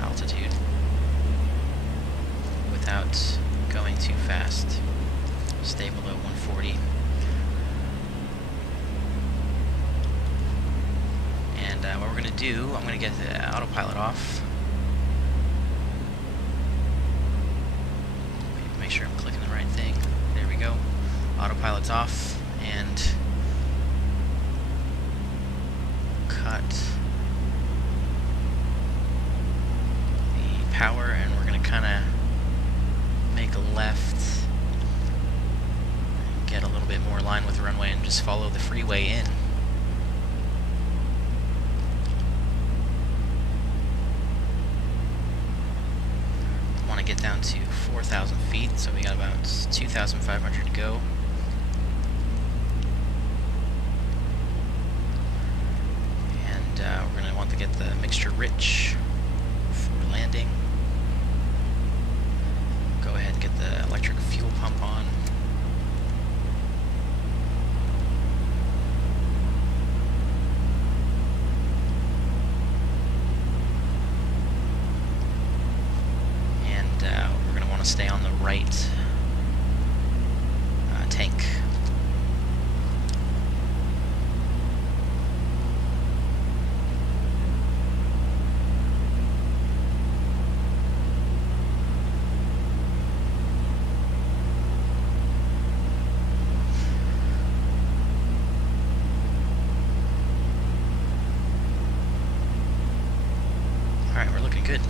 altitude without going too fast. Stay below 140. And what we're going to do, I'm going to get the autopilot off. Make sure I'm clicking the right thing. There we go. Autopilot's off, and cut the power, and we're going to kind of make a left, get a little bit more in line with the runway, and just follow the freeway in. Want to get down to 4,000 feet, so we got about 2,500 to go. And we're going to want to get the mixture rich for landing. Go ahead and get the electric fuel pump on. We're going to want to stay on the right tank. Alright, we're looking good.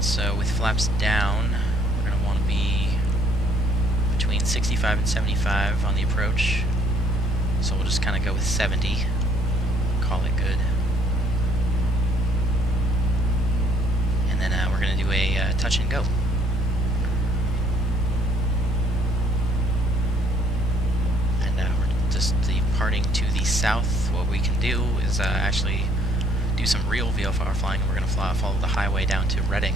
So with flaps down, we're going to want to be between 65 and 75 on the approach. So we'll just kind of go with 70, call it good. And then we're going to do a touch and go. And we're just departing to the south. What we can do is actually do some real VFR flying, and we're going to follow the highway down to Reading.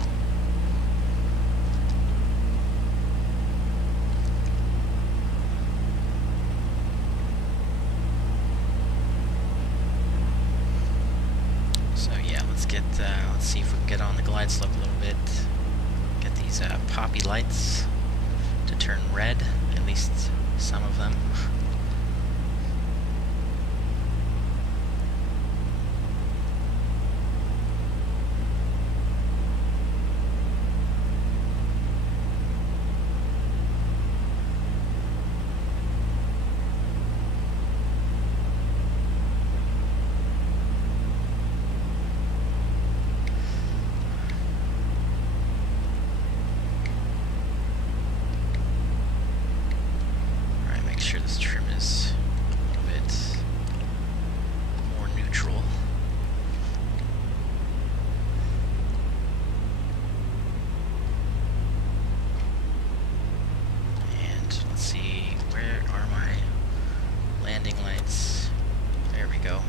So yeah, let's see if we can get on the glide slope a little bit. Get these poppy lights to turn red, at least some of them. Sure this trim is a little bit more neutral. And let's see, where are my landing lights? There we go.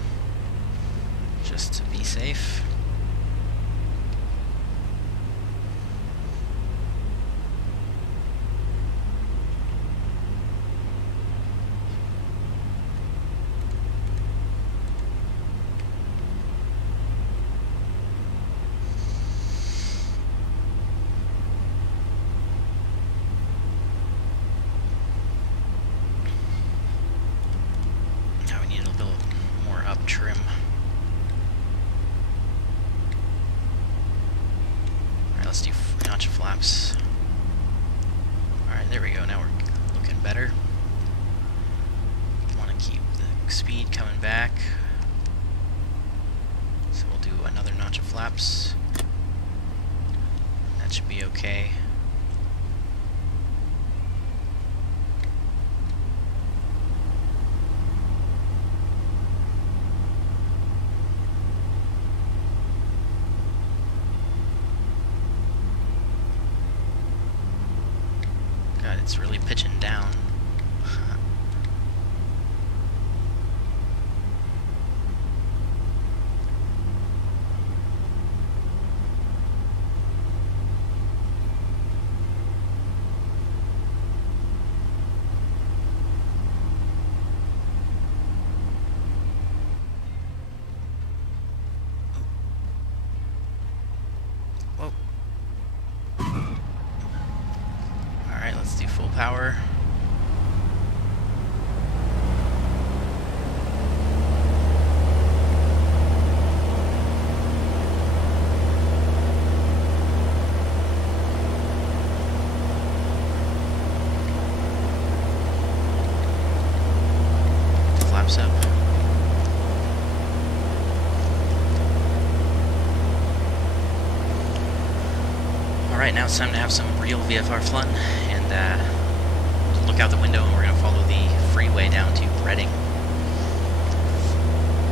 Just to be safe. Trim. Alright, let's do notch flaps. Alright, there we go. Now we're looking better. Want to keep the speed coming back. So we'll do another notch of flaps. That should be okay. it's really pitching down. Whoa. Alright, let's do full power. Flaps up. Alright, now it's time to have some real VFR fun, and look out the window, and we're going to follow the freeway down to Reading.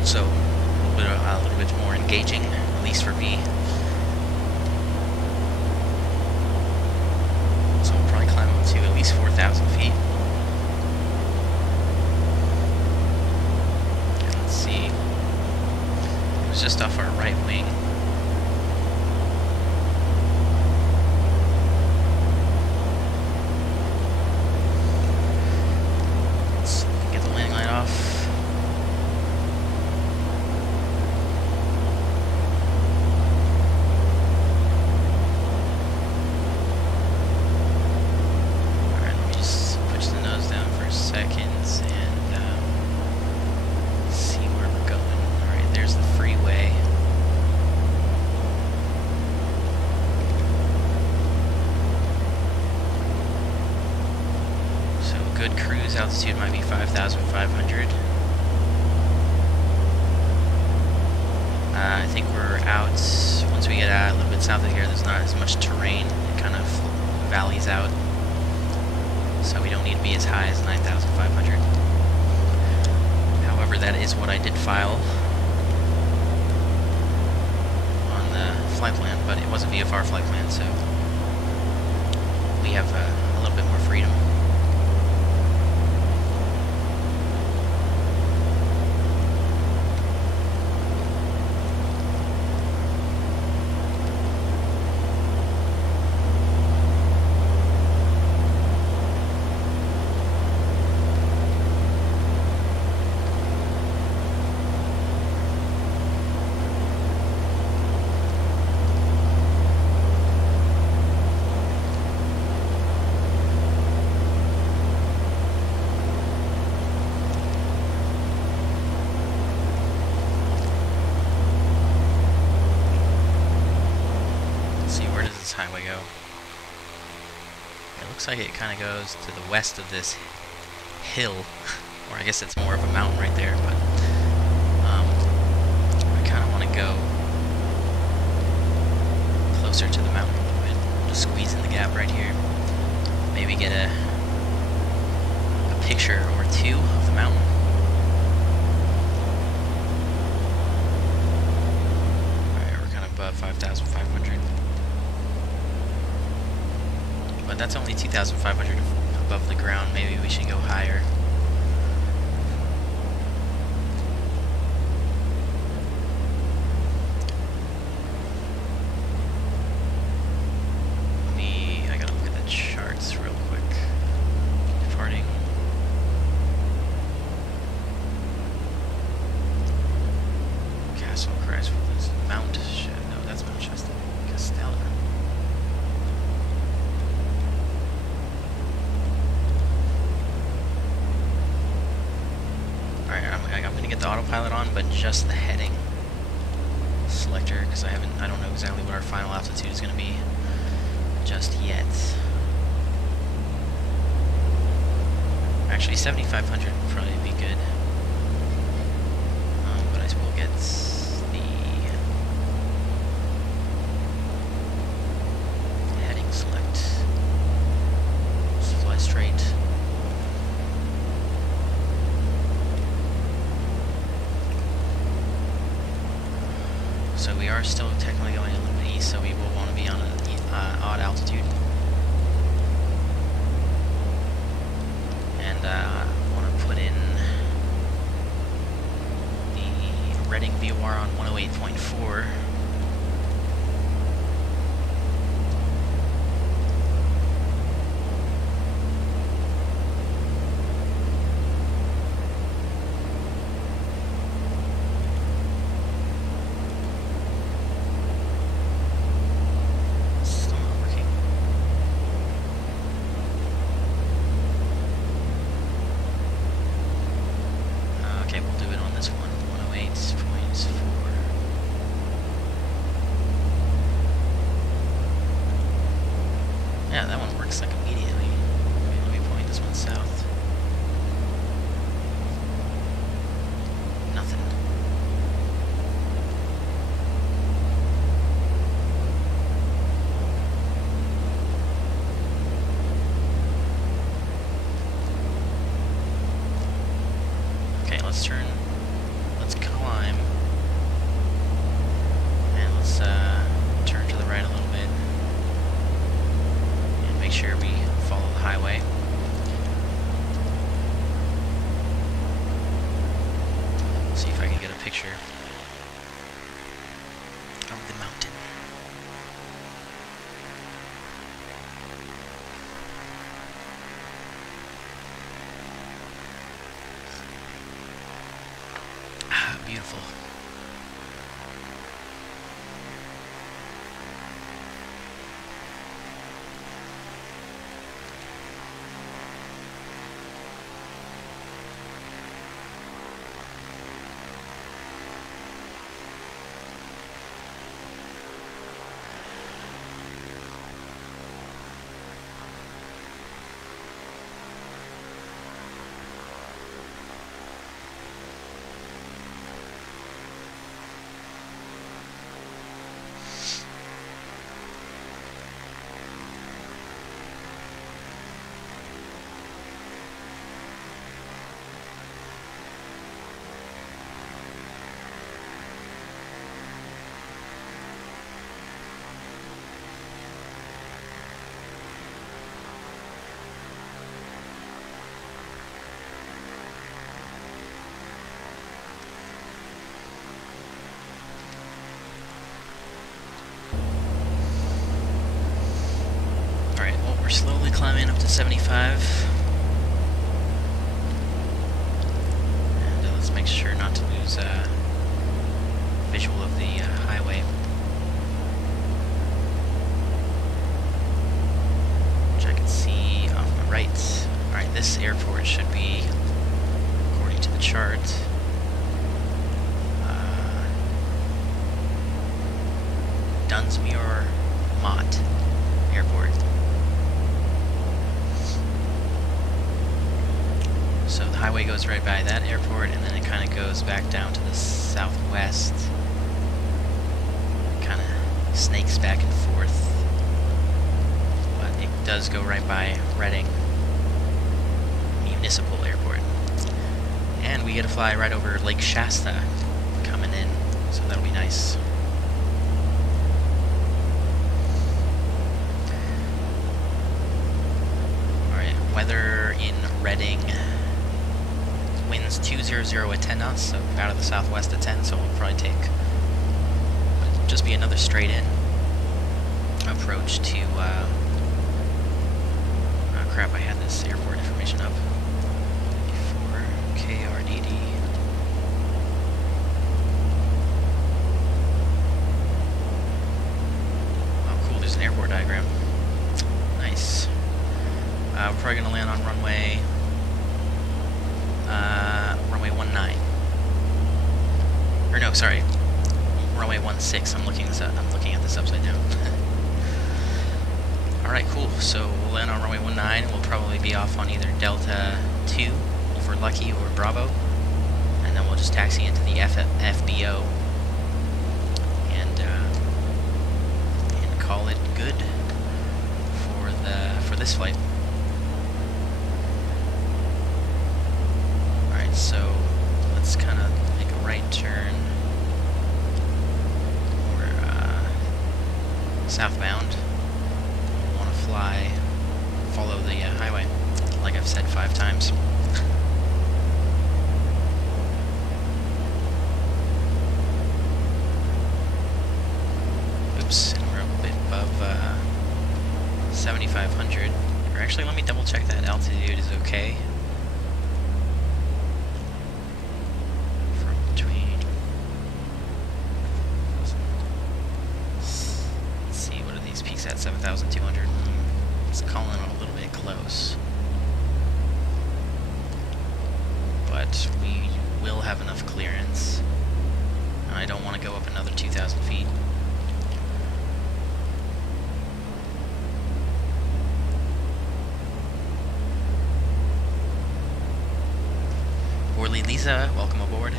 So, a little bit more engaging, at least for me. So we'll probably climb up to at least 4,000 feet. And let's see. It was just off our right wing. Good cruise altitude might be 5,500. I think we're out, once we get a little bit south of here, there's not as much terrain. It kind of valleys out. So we don't need to be as high as 9,500. However, that is what I did file on the flight plan, but it was a VFR flight plan, so we have a little bit more freedom. Highway go. It looks like it kind of goes to the west of this hill, or I guess it's more of a mountain right there, but I kind of want to go closer to the mountain a little bit, just squeeze in the gap right here, maybe get a picture or two of the mountain. Alright, we're kind of above 5,500. But that's only 2,500 above the ground. Maybe we should go higher. I gotta look at the charts real quick. Departing. Castle Christ, Mount. No, that's Mount Shasta. Castella. I'm gonna get the autopilot on, but just the heading selector, because I don't know exactly what our final altitude is gonna be just yet. Actually, 7,500 would probably be good. But I will get the heading select. Fly straight. So we are still technically going a little bit east, so we will want to be on an odd altitude. and I want to put in the Reading VOR on 108.4. Yeah, that one works like immediately. Okay, let me point this one south. Nothing. Okay, let's turn. Let's climb. And let's turn to the right a little bit. Make sure we follow the highway. See if I can get a picture of the mountain. Ah, beautiful. We're slowly climbing up to 75. And let's make sure not to lose visual of the highway. Which I can see off my right. Alright, this airport should be, according to the chart, Dunsmuir Mott Airport. So the highway goes right by that airport, and then it kind of goes back down to the southwest. Kind of snakes back and forth. But it does go right by Reading Municipal Airport. And we get to fly right over Lake Shasta coming in, so that'll be nice. Alright, weather in Reading. Winds 200 at 10 knots, so out of the southwest at 10, so we'll probably take, just be another straight in approach to, oh crap, I had this airport information up, for KRDD. Oh cool, there's an airport diagram. Nice. We're probably going to land on runway 19. Or no, sorry, runway 16. I'm looking at this upside down. All right, cool. So we'll land on runway 19, and we'll probably be off on either Delta 2 over Lucky or Bravo, and then we'll just taxi into the FBO and call it good for this flight. So let's kind of make a right turn. We're southbound. We want to follow the highway like I've said 5 times. Oops, and we're a bit above 7,500. Or actually, let me double check that altitude is okay. From between. Let's see, what are these peaks at? 7,200. It's calling it a little bit close. But we will have enough clearance. I don't want to go up another 2,000 feet. Lisa, welcome aboard.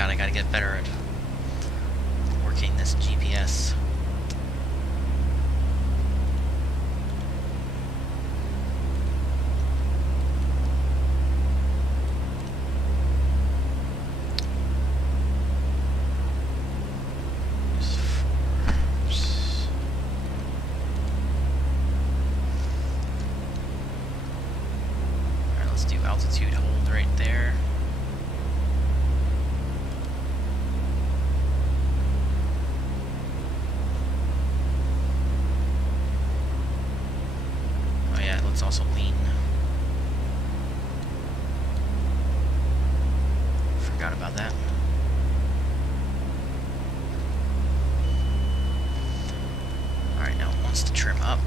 I gotta get better at working this GPS. Alright, let's do altitude hold right there. Let's also lean. Forgot about that. Alright, now it wants to trim up.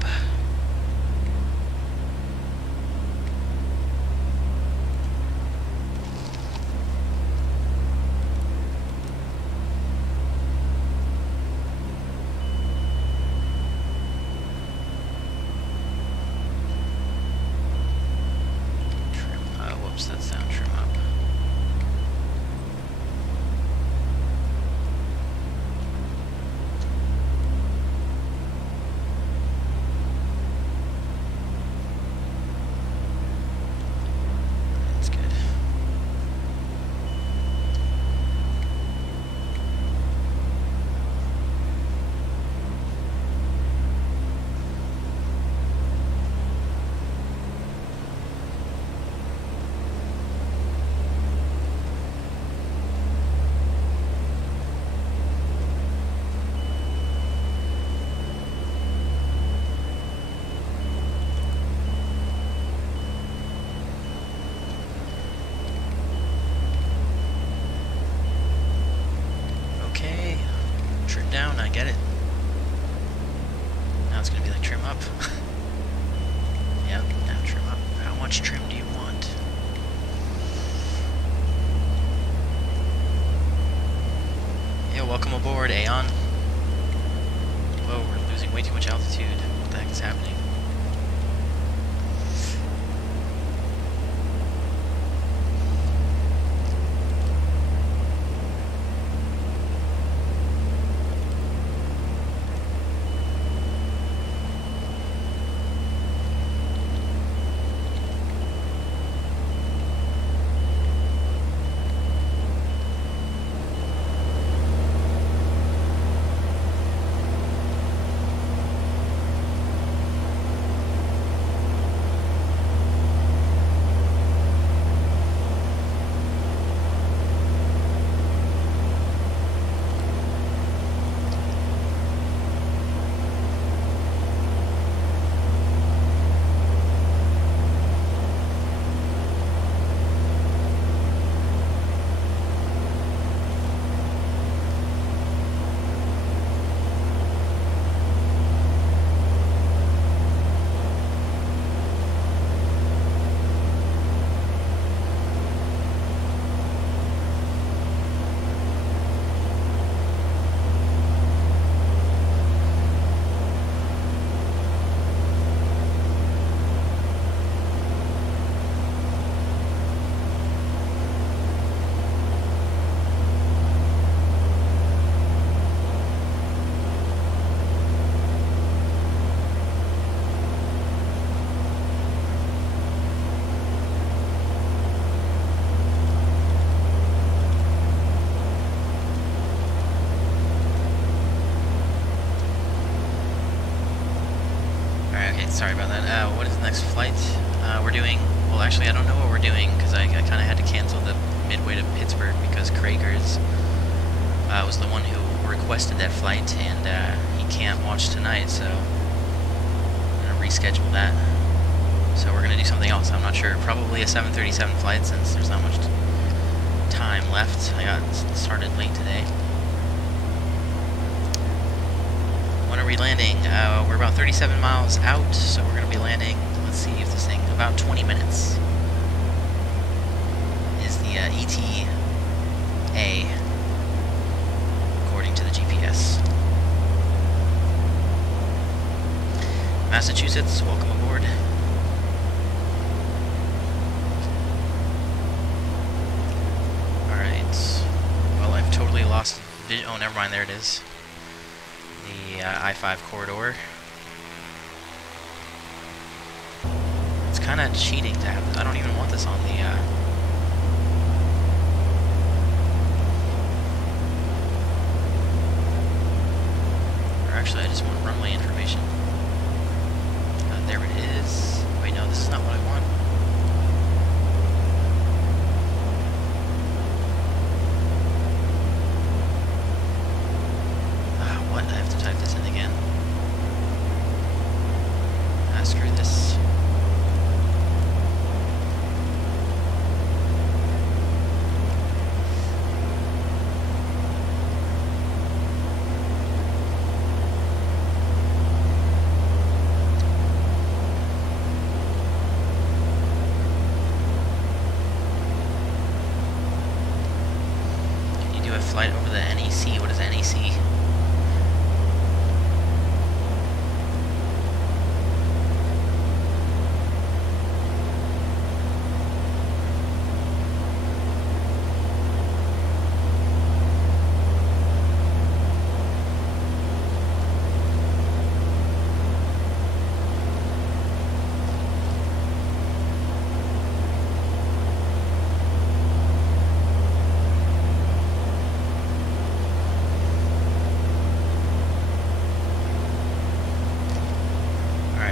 That's down, trim up. That's good. Down, I get it. Now it's gonna be like trim up. Yep, now trim up. How much trim do you want? Yeah, welcome aboard, Aeon. Whoa, we're losing way too much altitude. What the heck is happening? Okay, sorry about that. What is the next flight? We're doing... Well, actually, I don't know what we're doing, because I kind of had to cancel the midway to Pittsburgh, because Kragers was the one who requested that flight, and he can't watch tonight, so I'm going to reschedule that. So we're going to do something else, I'm not sure. Probably a 737 flight, since there's not much time left. I got started late today. When are we landing? We're about 37 miles out, so we're going to be landing, let's see if this thing, about 20 minutes is the ETA, according to the GPS. Massachusetts, welcome aboard. Alright, well, I've totally lost vision. Oh, never mind, there it is. The I-5 corridor. It's kind of cheating to have this. I don't even want this on the or actually I just want runway information. There it is. Wait, no, this is not what I want. What? I have to type this in again. Screw this. Can you do a flight over the NEC? What is NEC?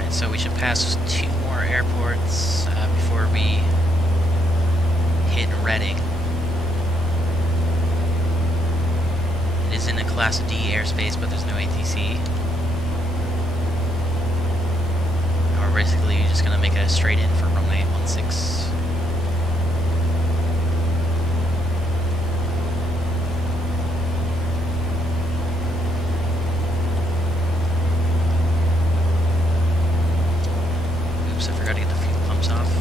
So we should pass 2 more airports before we hit Reading. It is in a Class D airspace, but there's no ATC. We're basically just going to make a straight in for runway 16. I forgot to get the fuel pumps off.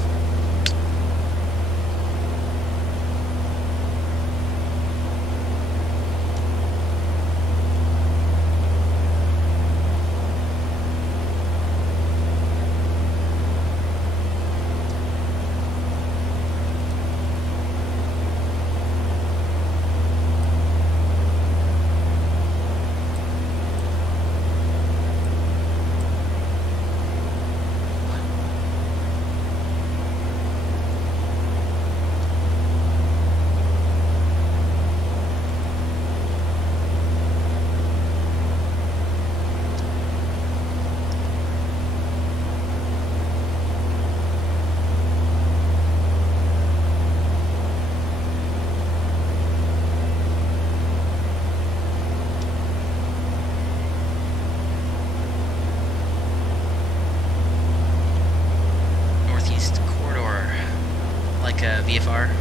A VFR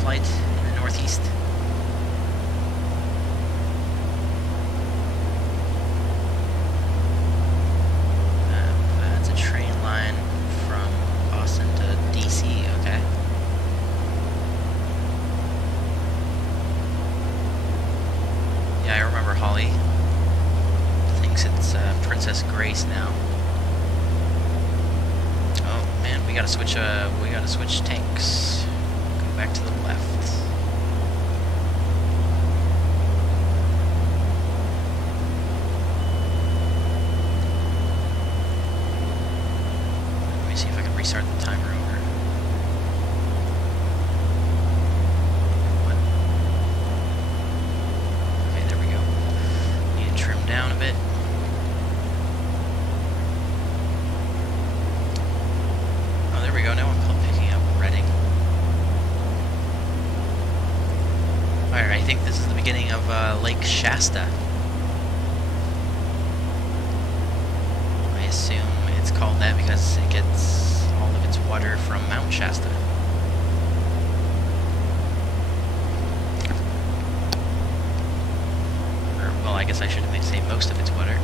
flight in the northeast. That's a train line from Boston to DC, okay. Yeah, I remember Holly. Thinks it's Princess Grace now. Oh man, we gotta switch tanks. Go back to the left. Let me see if I can restart the timer over. What? Okay, there we go. Need to trim down a bit. go now. I'm picking up Reading. Alright, I think this is the beginning of Lake Shasta. I assume it's called that because it gets all of its water from Mount Shasta. Or, well, I guess I should say most of its water.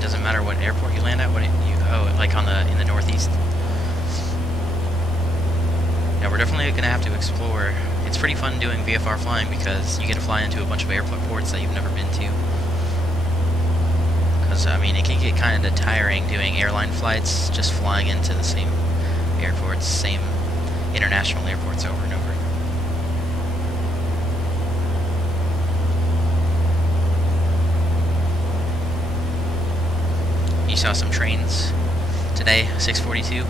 Doesn't matter what airport you land at. Like in the northeast. Yeah, we're definitely gonna have to explore. It's pretty fun doing VFR flying because you get to fly into a bunch of airports that you've never been to. Because I mean, it can get kind of tiring doing airline flights, just flying into the same airports, same international airports over and over. You saw some trains today, 642.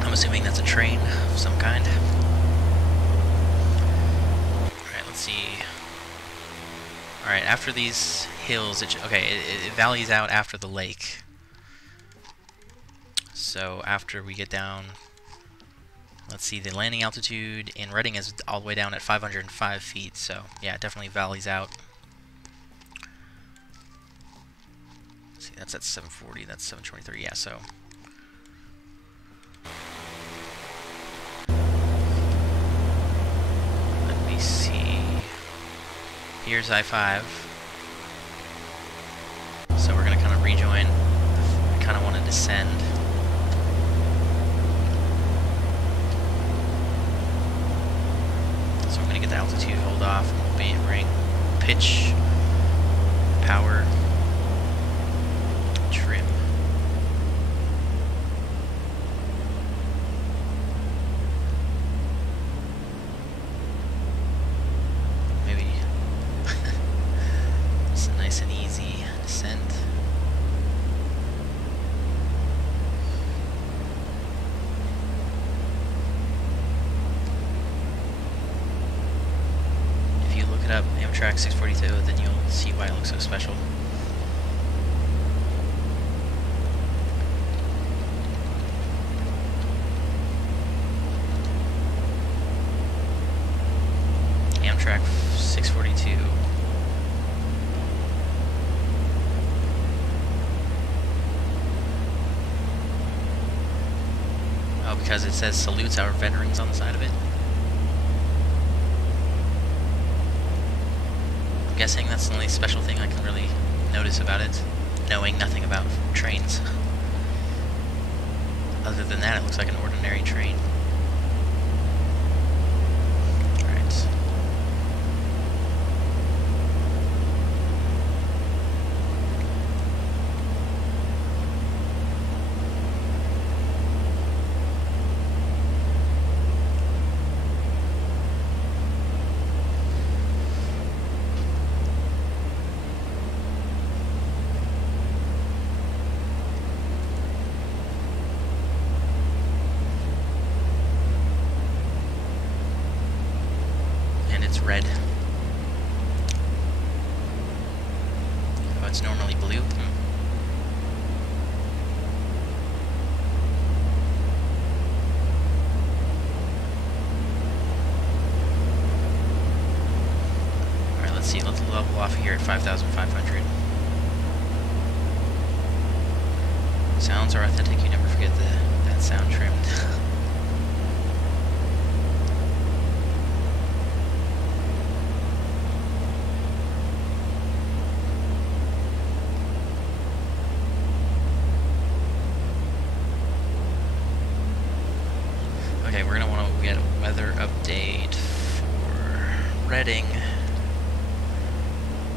I'm assuming that's a train of some kind. Alright, let's see. Alright, after these hills, it valleys out after the lake. So after we get down, let's see, the landing altitude in Reading is all the way down at 505 feet, so yeah, it definitely valleys out. See, that's at 740, that's 723, yeah, so. Let me see. Here's I-5. So we're going to kind of rejoin. I kind of want to descend. So I'm going to get the altitude, hold off, and bring pitch, power, trim. Maybe it's a nice and easy descent. If you look it up, Amtrak 642, then you'll see why it looks so special. Amtrak 642. Oh, because it says salutes our veterans on the side of it. I'm guessing that's the only special thing I can really notice about it, knowing nothing about trains. Other than that, it looks like an ordinary train. Alright. Red. Oh, it's normally blue. Alright, let's see. Let's level off here at 5,500. Sounds are authentic. You never forget that sound trimmed. Okay, we're going to want to get a weather update for Reading.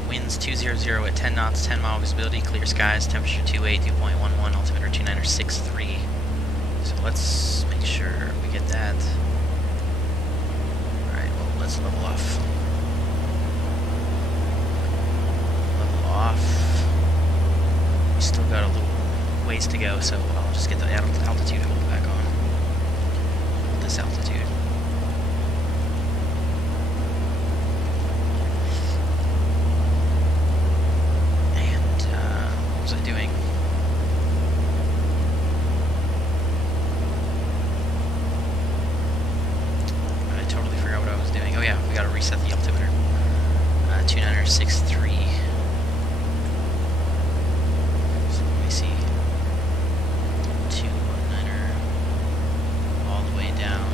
Winds 200 at 10 knots, 10 mile visibility, clear skies, temperature 2.8, 2.11, altimeter 29 or 6.3. So let's make sure we get that. Alright, well, let's level off. we've got a little ways to go, so I'll just get the altitude hold back on. Hold this altitude. And, what was I doing? I totally forgot what I was doing. Oh yeah, we gotta reset the altimeter. 2963. So let me see. 219er all the way down.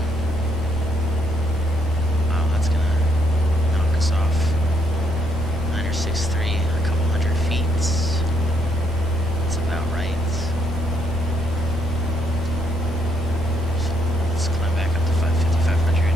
Wow, that's gonna knock us off. 963, a couple hundred feet. That's about right. So let's climb back up to 500.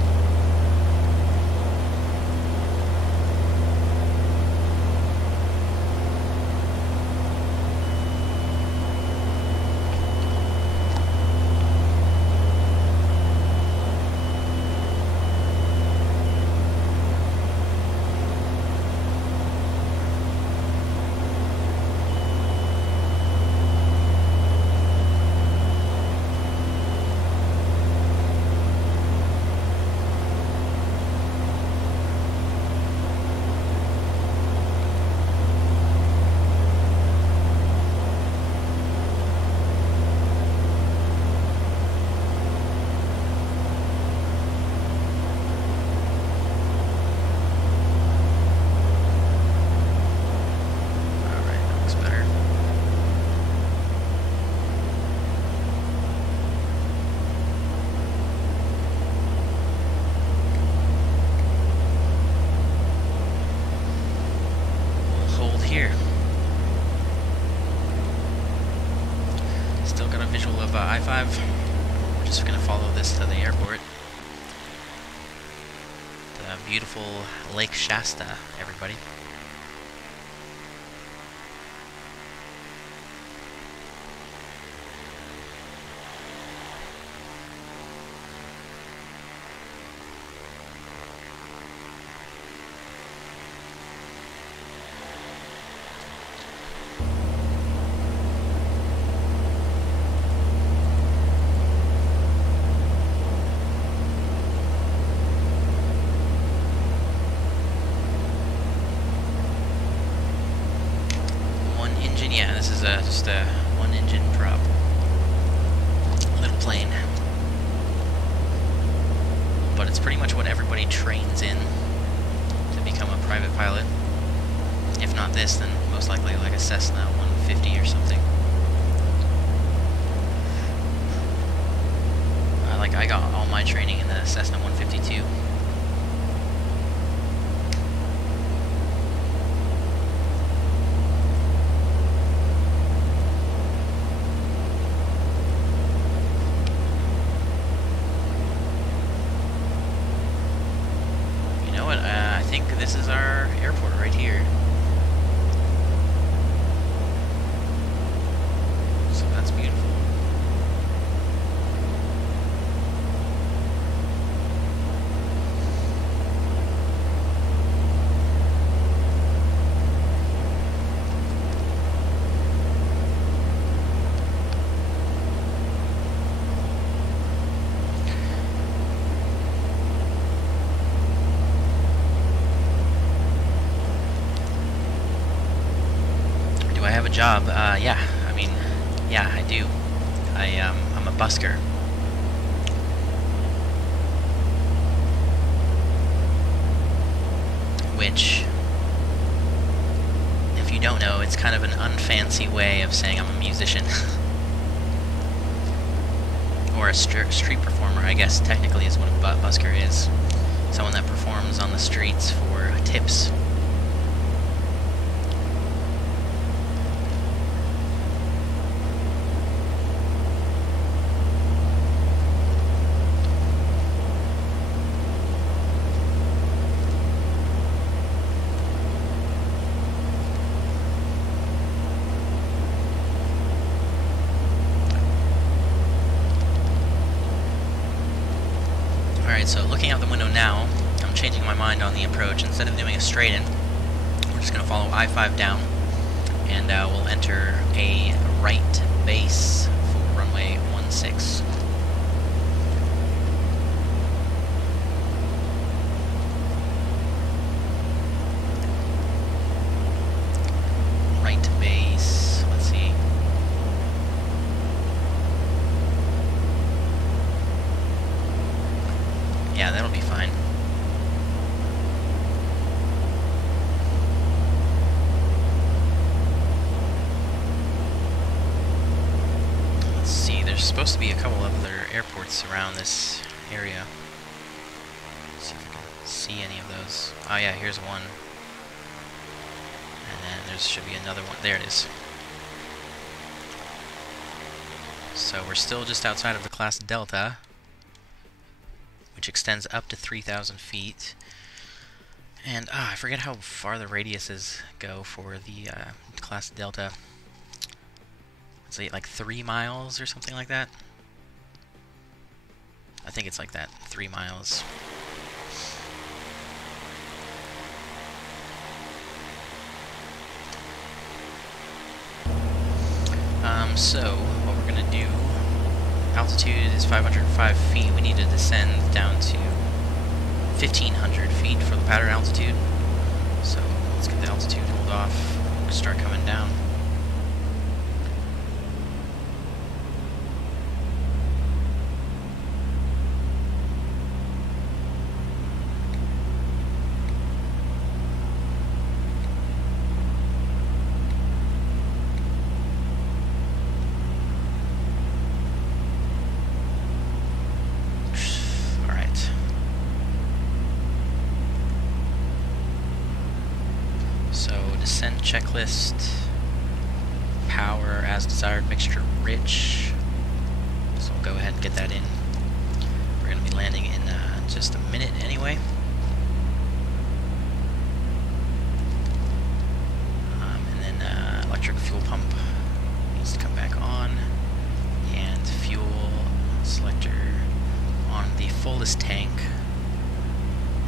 Still got a visual of I-5. We're just going to follow this to the airport. The beautiful Lake Shasta, everybody. Yeah, this is just a one-engine prop little plane, but it's pretty much what everybody trains in to become a private pilot. If not this, then most likely like a Cessna 150 or something. Like I got all my training in the Cessna 152. I think this is our airport right here. So that's beautiful. I have a job. Yeah, I mean, yeah, I do. I'm a busker. Which, if you don't know, it's kind of an unfancy way of saying I'm a musician. Or a street performer, I guess, technically is what a busker is. Someone that performs on the streets for tips. Alright, so looking out the window now, I'm changing my mind on the approach. Instead of doing a straight in, we're just going to follow I-5 down. and we'll enter a right base for runway 16. Right base, let's see. Yeah, that'll be fine. Let's see, there's supposed to be a couple of other airports around this area. Let's see if I can see any of those. Oh yeah, here's one. And then there should be another one. There it is. So we're still just outside of the class Delta, which extends up to 3,000 feet. And I forget how far the radiuses go for the class Delta. Is it like 3 miles or something like that? I think it's like that, 3 miles. So what we're gonna do, altitude is 505 feet. We need to descend down to 1,500 feet for the pattern altitude. So let's get the altitude hold off, start coming down. Descent checklist, power as desired, mixture rich. So we'll go ahead and get that in. We're going to be landing in just a minute anyway. And then electric fuel pump needs to come back on, and fuel selector on the fullest tank.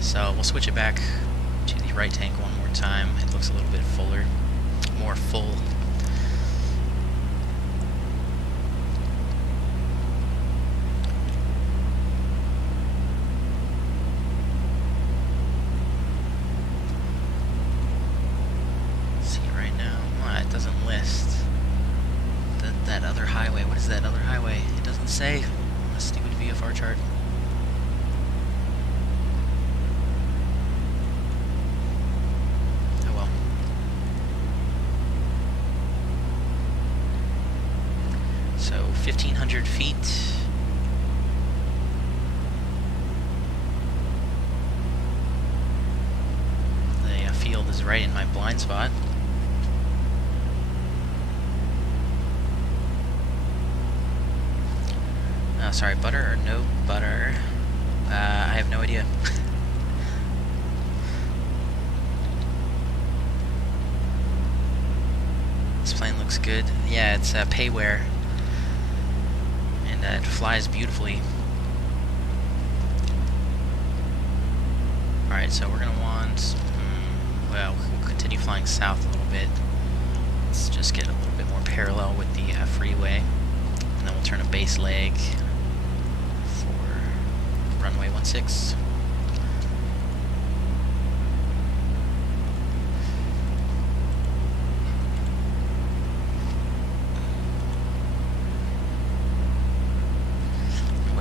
So we'll switch it back to the right tank one more time. It looks a little bit fuller, more full. Let's see right now. It doesn't list that other highway. What is that other highway? It doesn't say on the stupid VFR chart. So 1,500 feet. The field is right in my blind spot. Sorry, butter or no butter? I have no idea. This plane looks good. Yeah, it's PMDG. It flies beautifully. Alright, so we're gonna want, well, we'll continue flying south a little bit. Let's just get a little bit more parallel with the freeway, and then we'll turn a base leg for runway 16.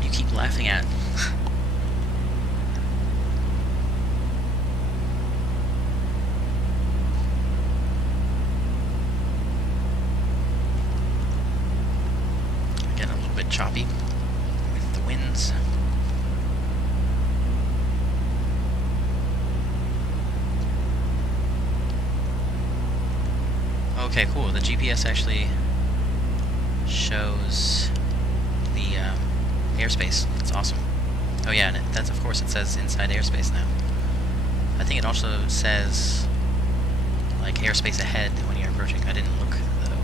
Keep laughing at. Getting a little bit choppy with the winds. Okay, cool. The GPS actually shows the airspace. That's awesome. Oh yeah, and that's, of course, it says inside airspace now. I think it also says like airspace ahead when you're approaching. I didn't look though.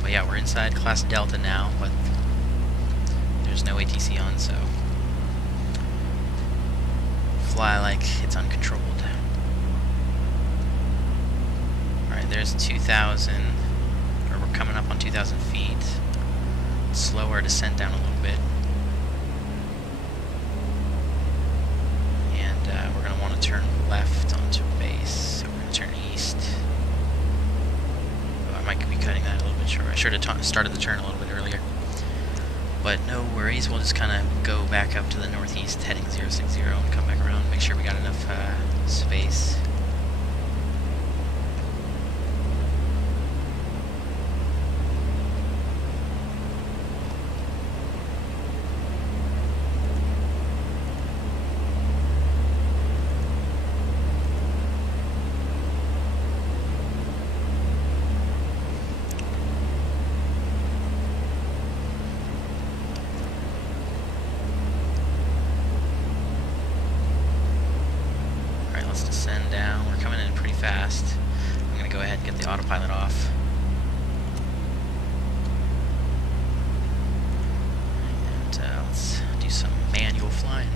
But yeah, we're inside class Delta now, but there's no ATC on, so fly like it's uncontrolled. Alright, there's 2,000, or we're coming up on 2,000 feet. Slow our descent down a little bit. And we're going to want to turn left onto base, so we're going to turn east. Oh, I might be cutting that a little bit short. I should have started the turn a little bit earlier. But no worries, we'll just kind of go back up to the northeast, heading 060, and come back around, make sure we got enough space. Descend down. We're coming in pretty fast. I'm going to go ahead and get the autopilot off. And let's do some manual flying.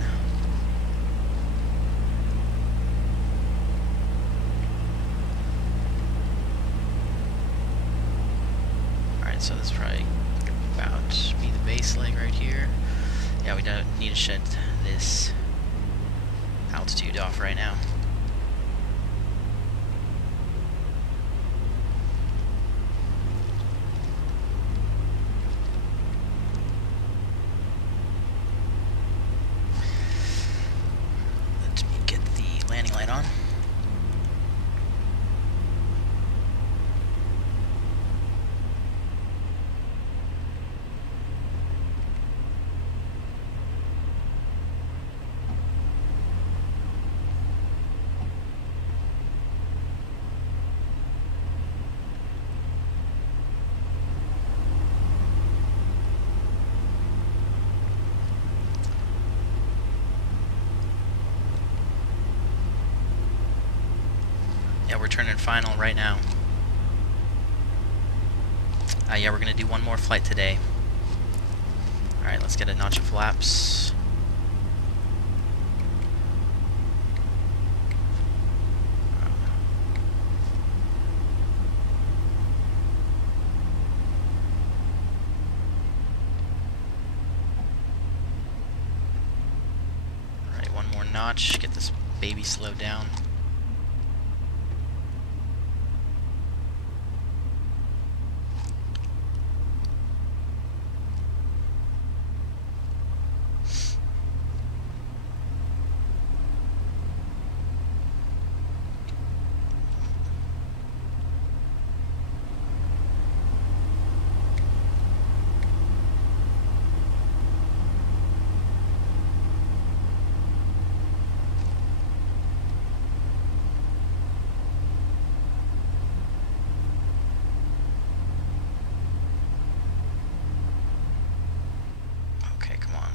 Alright, so this is probably about to be the base leg right here. Yeah, we don't need to shed this altitude off right now. Light on. Yeah, we're turning final right now. Yeah, we're gonna do one more flight today. Alright, let's get a notch of flaps. Alright, one more notch, get this baby slowed down.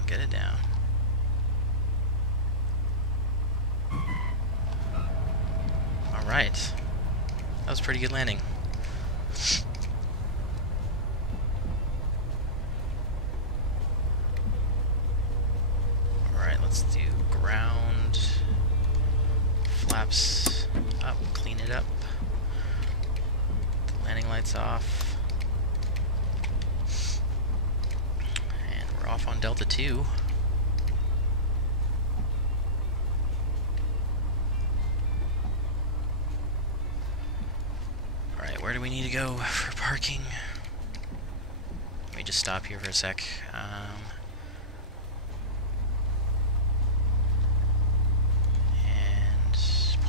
Get it down. Alright. That was a pretty good landing. Alright, let's do ground. Flaps up, clean it up. The landing lights off. Off on Delta 2. Alright, where do we need to go for parking? Let me just stop here for a sec. And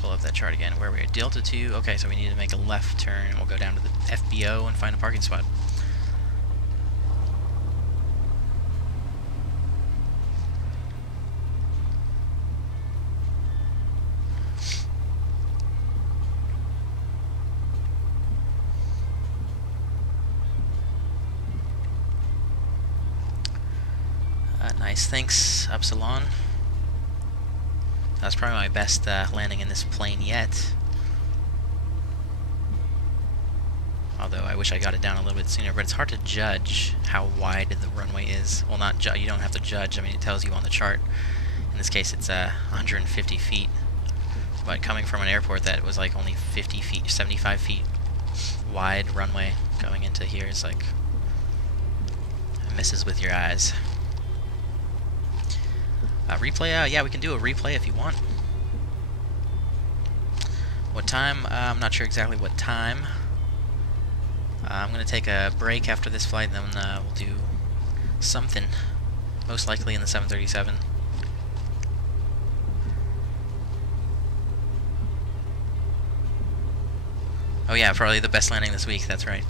pull up that chart again. Where are we at? Delta 2. Okay, so we need to make a left turn. We'll go down to the FBO and find a parking spot. Nice, thanks, Upsilon. That's probably my best landing in this plane yet. Although I wish I got it down a little bit sooner, but it's hard to judge how wide the runway is. Well, not you don't have to judge. I mean, it tells you on the chart. In this case, it's 150 feet. But coming from an airport that was like only 50 feet, 75 feet wide runway going into here is like it messes with your eyes. Replay? Yeah, we can do a replay if you want. What time? I'm not sure exactly what time. I'm going to take a break after this flight, and then we'll do something, most likely in the 737. Oh yeah, probably the best landing this week, that's right.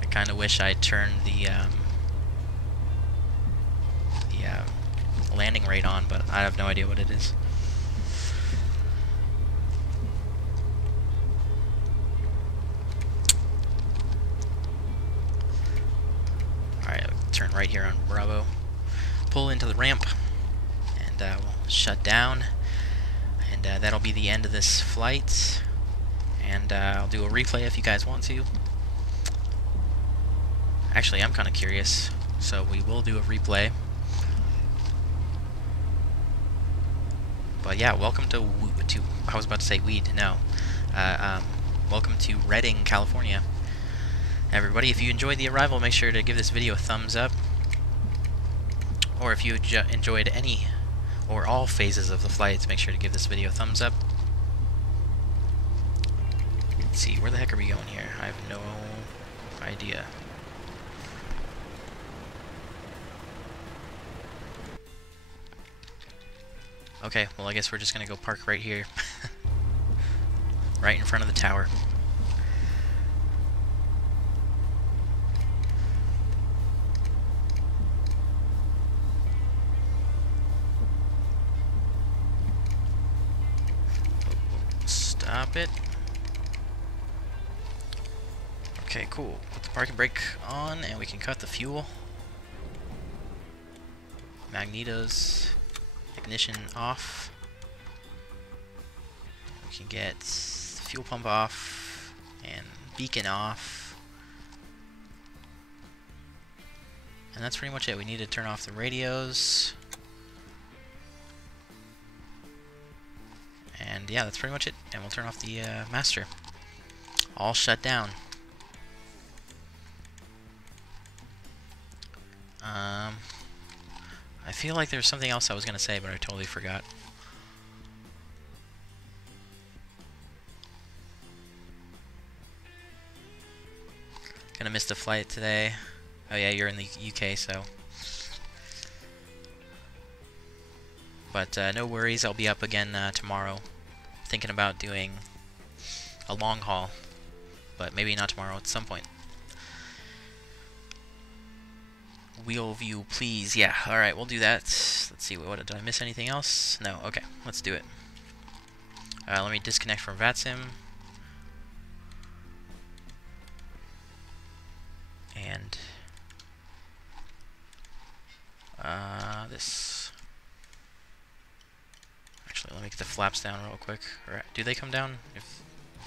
I kind of wish I turned the landing rate on, but I have no idea what it is. Alright, turn right here on Bravo. Pull into the ramp, and we'll shut down. And that'll be the end of this flight. And I'll do a replay if you guys want to. Actually, I'm kind of curious, so we will do a replay. But yeah, welcome to I was about to say weed, no. Welcome to Redding, California. Everybody, if you enjoyed the arrival, make sure to give this video a thumbs up. Or if you enjoyed any or all phases of the flights, make sure to give this video a thumbs up. Let's see, where the heck are we going here? I have no idea. Okay, well I guess we're just gonna go park right here. Right in front of the tower. Stop it. Okay, cool. Put the parking brake on and we can cut the fuel. Magnetos. Ignition off. We can get fuel pump off and beacon off. And that's pretty much it. We need to turn off the radios. And yeah, that's pretty much it. And we'll turn off the master. All shut down. I feel like there's something else I was going to say, but I totally forgot. Gonna miss the flight today. Oh yeah, you're in the UK, so. But no worries, I'll be up again tomorrow. Thinking about doing a long haul, but maybe not tomorrow, at some point. Wheel view, please. Yeah, alright, we'll do that. Let's see, what did I miss anything else? No, okay, let's do it. Let me disconnect from VATSIM. And this. Actually, let me get the flaps down real quick. Or, do they come down?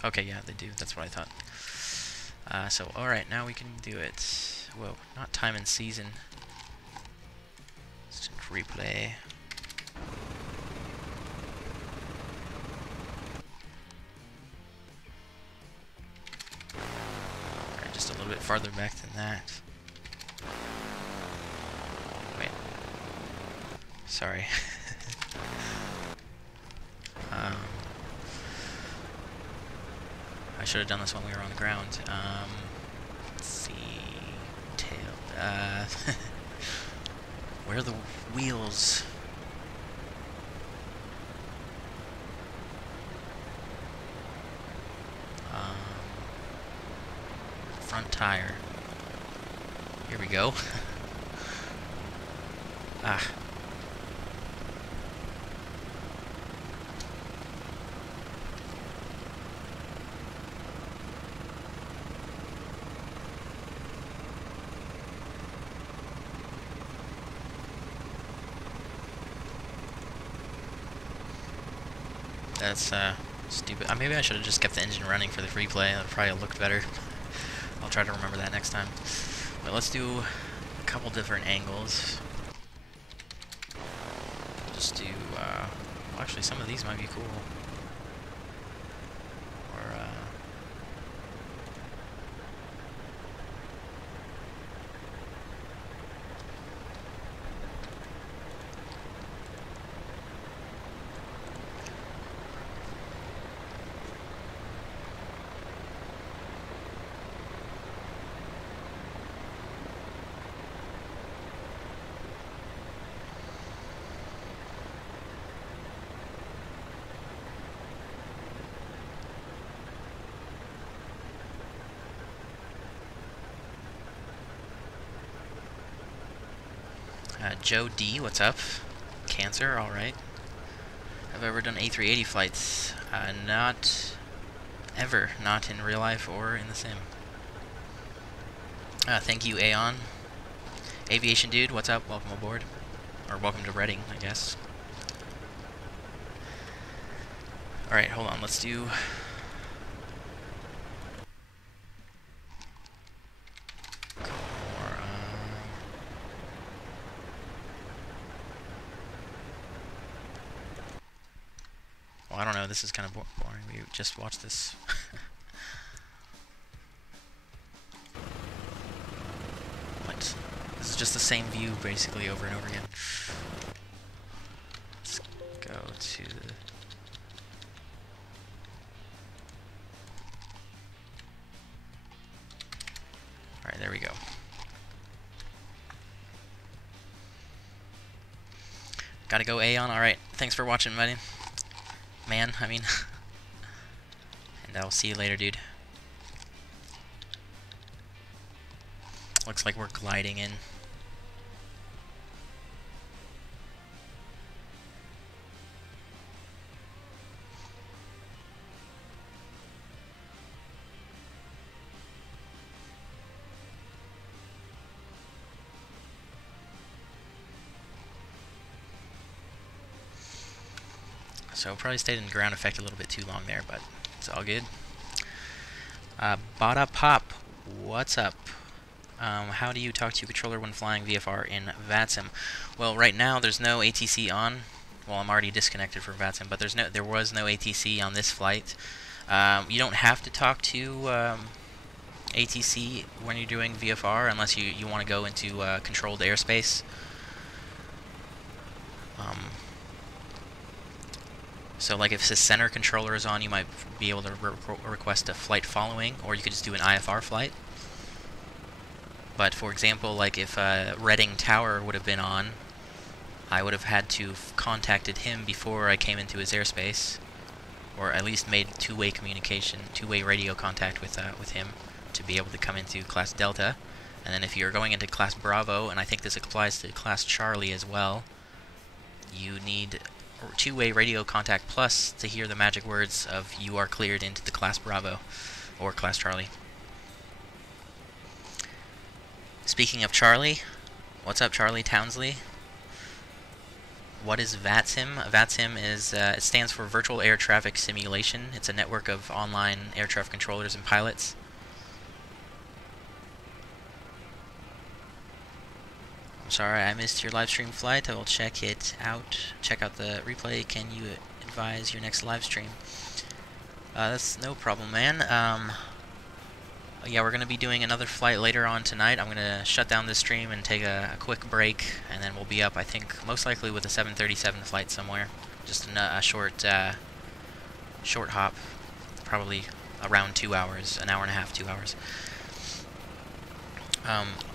Okay, yeah, they do. That's what I thought. So, alright, now we can do it. Whoa, not time and season. Let's replay. Alright, just a little bit farther back than that. Wait. Sorry. I should have done this when we were on the ground. Let's see. Where are the wheels? Front tire. Here we go. Ah. That's stupid. Maybe I should have just kept the engine running for the replay. That probably looked better. I'll try to remember that next time. But let's do a couple different angles. Just do, well, actually some of these might be cool. Or, Joe D, what's up? Cancer, alright. Have I ever done A380 flights? Not ever. Not in real life or in the sim. Thank you, Aeon. Aviation Dude, what's up? Welcome aboard. Or welcome to Reading, I guess. Alright, hold on, let's do... Well, I don't know, this is kind of boring. We just watched this. What? This is just the same view, basically, over and over again. Let's go to the... Alright, there we go. Gotta go Aeon. Alright, thanks for watching, buddy. Man, I mean. And I'll see you later, dude. Looks like we're gliding in. So probably stayed in ground effect a little bit too long there, but it's all good. Bada Pop, what's up? How do you talk to your controller when flying VFR in VATSIM? Well, right now there's no ATC on. Well, I'm already disconnected from VATSIM, but there was no ATC on this flight. You don't have to talk to ATC when you're doing VFR unless you want to go into controlled airspace. So like if the center controller is on, you might be able to request a flight following, or you could just do an IFR flight. But for example, like if Reading Tower would have been on, I would have had to contacted him before I came into his airspace, or at least made two-way communication, two-way radio contact with him to be able to come into Class Delta. And then if you're going into Class Bravo, and I think this applies to Class Charlie as well, you need two-way radio contact plus to hear the magic words of "you are cleared into the Class Bravo" or Class Charlie. Speaking of Charlie, what's up, Charlie Townsley? What is VATSIM? VATSIM is it stands for Virtual Air Traffic Simulation. It's a network of online air traffic controllers and pilots. I'm sorry I missed your live stream flight. I will check it out. Check out the replay. Can you advise your next live stream? That's no problem, man. Yeah, we're going to be doing another flight later on tonight. I'm going to shut down this stream and take a quick break, and then we'll be up, I think, most likely with a 737 flight somewhere. Just a short hop, probably around 2 hours, an hour and a half, 2 hours.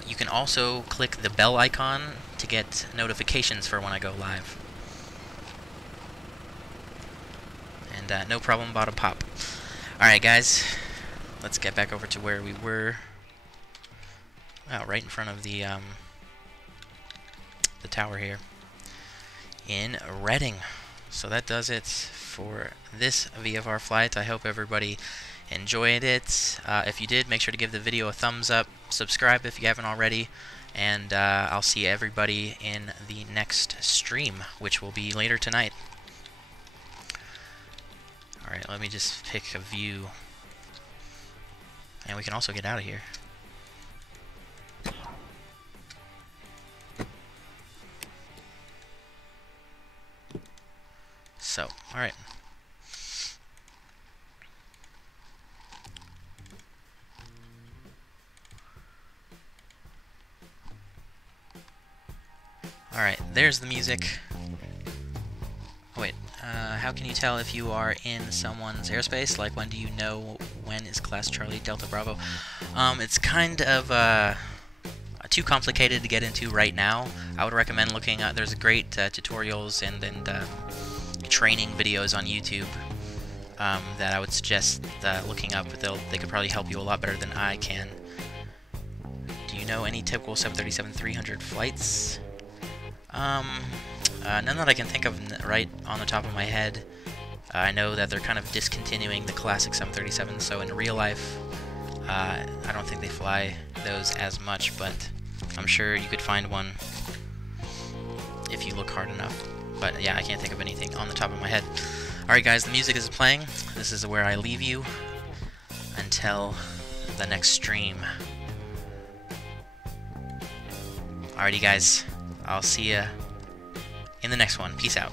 You can also click the bell icon to get notifications for when I go live. And no problem, bottom pop. Alright, guys, let's get back over to where we were. Right in front of the tower here in Reading. So that does it for this VFR flight. I hope everybody enjoyed it. If you did, make sure to give the video a thumbs up, subscribe if you haven't already, and I'll see everybody in the next stream, which will be later tonight. Alright, let me just pick a view, and we can also get out of here. So, alright. Alright, there's the music. Oh, wait, how can you tell if you are in someone's airspace? Like, when do you know when is Class Charlie Delta Bravo? It's kind of too complicated to get into right now. I would recommend looking at, there's great tutorials and training videos on YouTube that I would suggest looking up. They could probably help you a lot better than I can. Do you know any typical 737-300 flights? None that I can think of right on the top of my head. I know that they're kind of discontinuing the classic 737, so in real life, I don't think they fly those as much, but I'm sure you could find one if you look hard enough. But yeah, I can't think of anything on the top of my head. Alright guys, the music is playing. This is where I leave you until the next stream. Alrighty guys, I'll see ya in the next one. Peace out.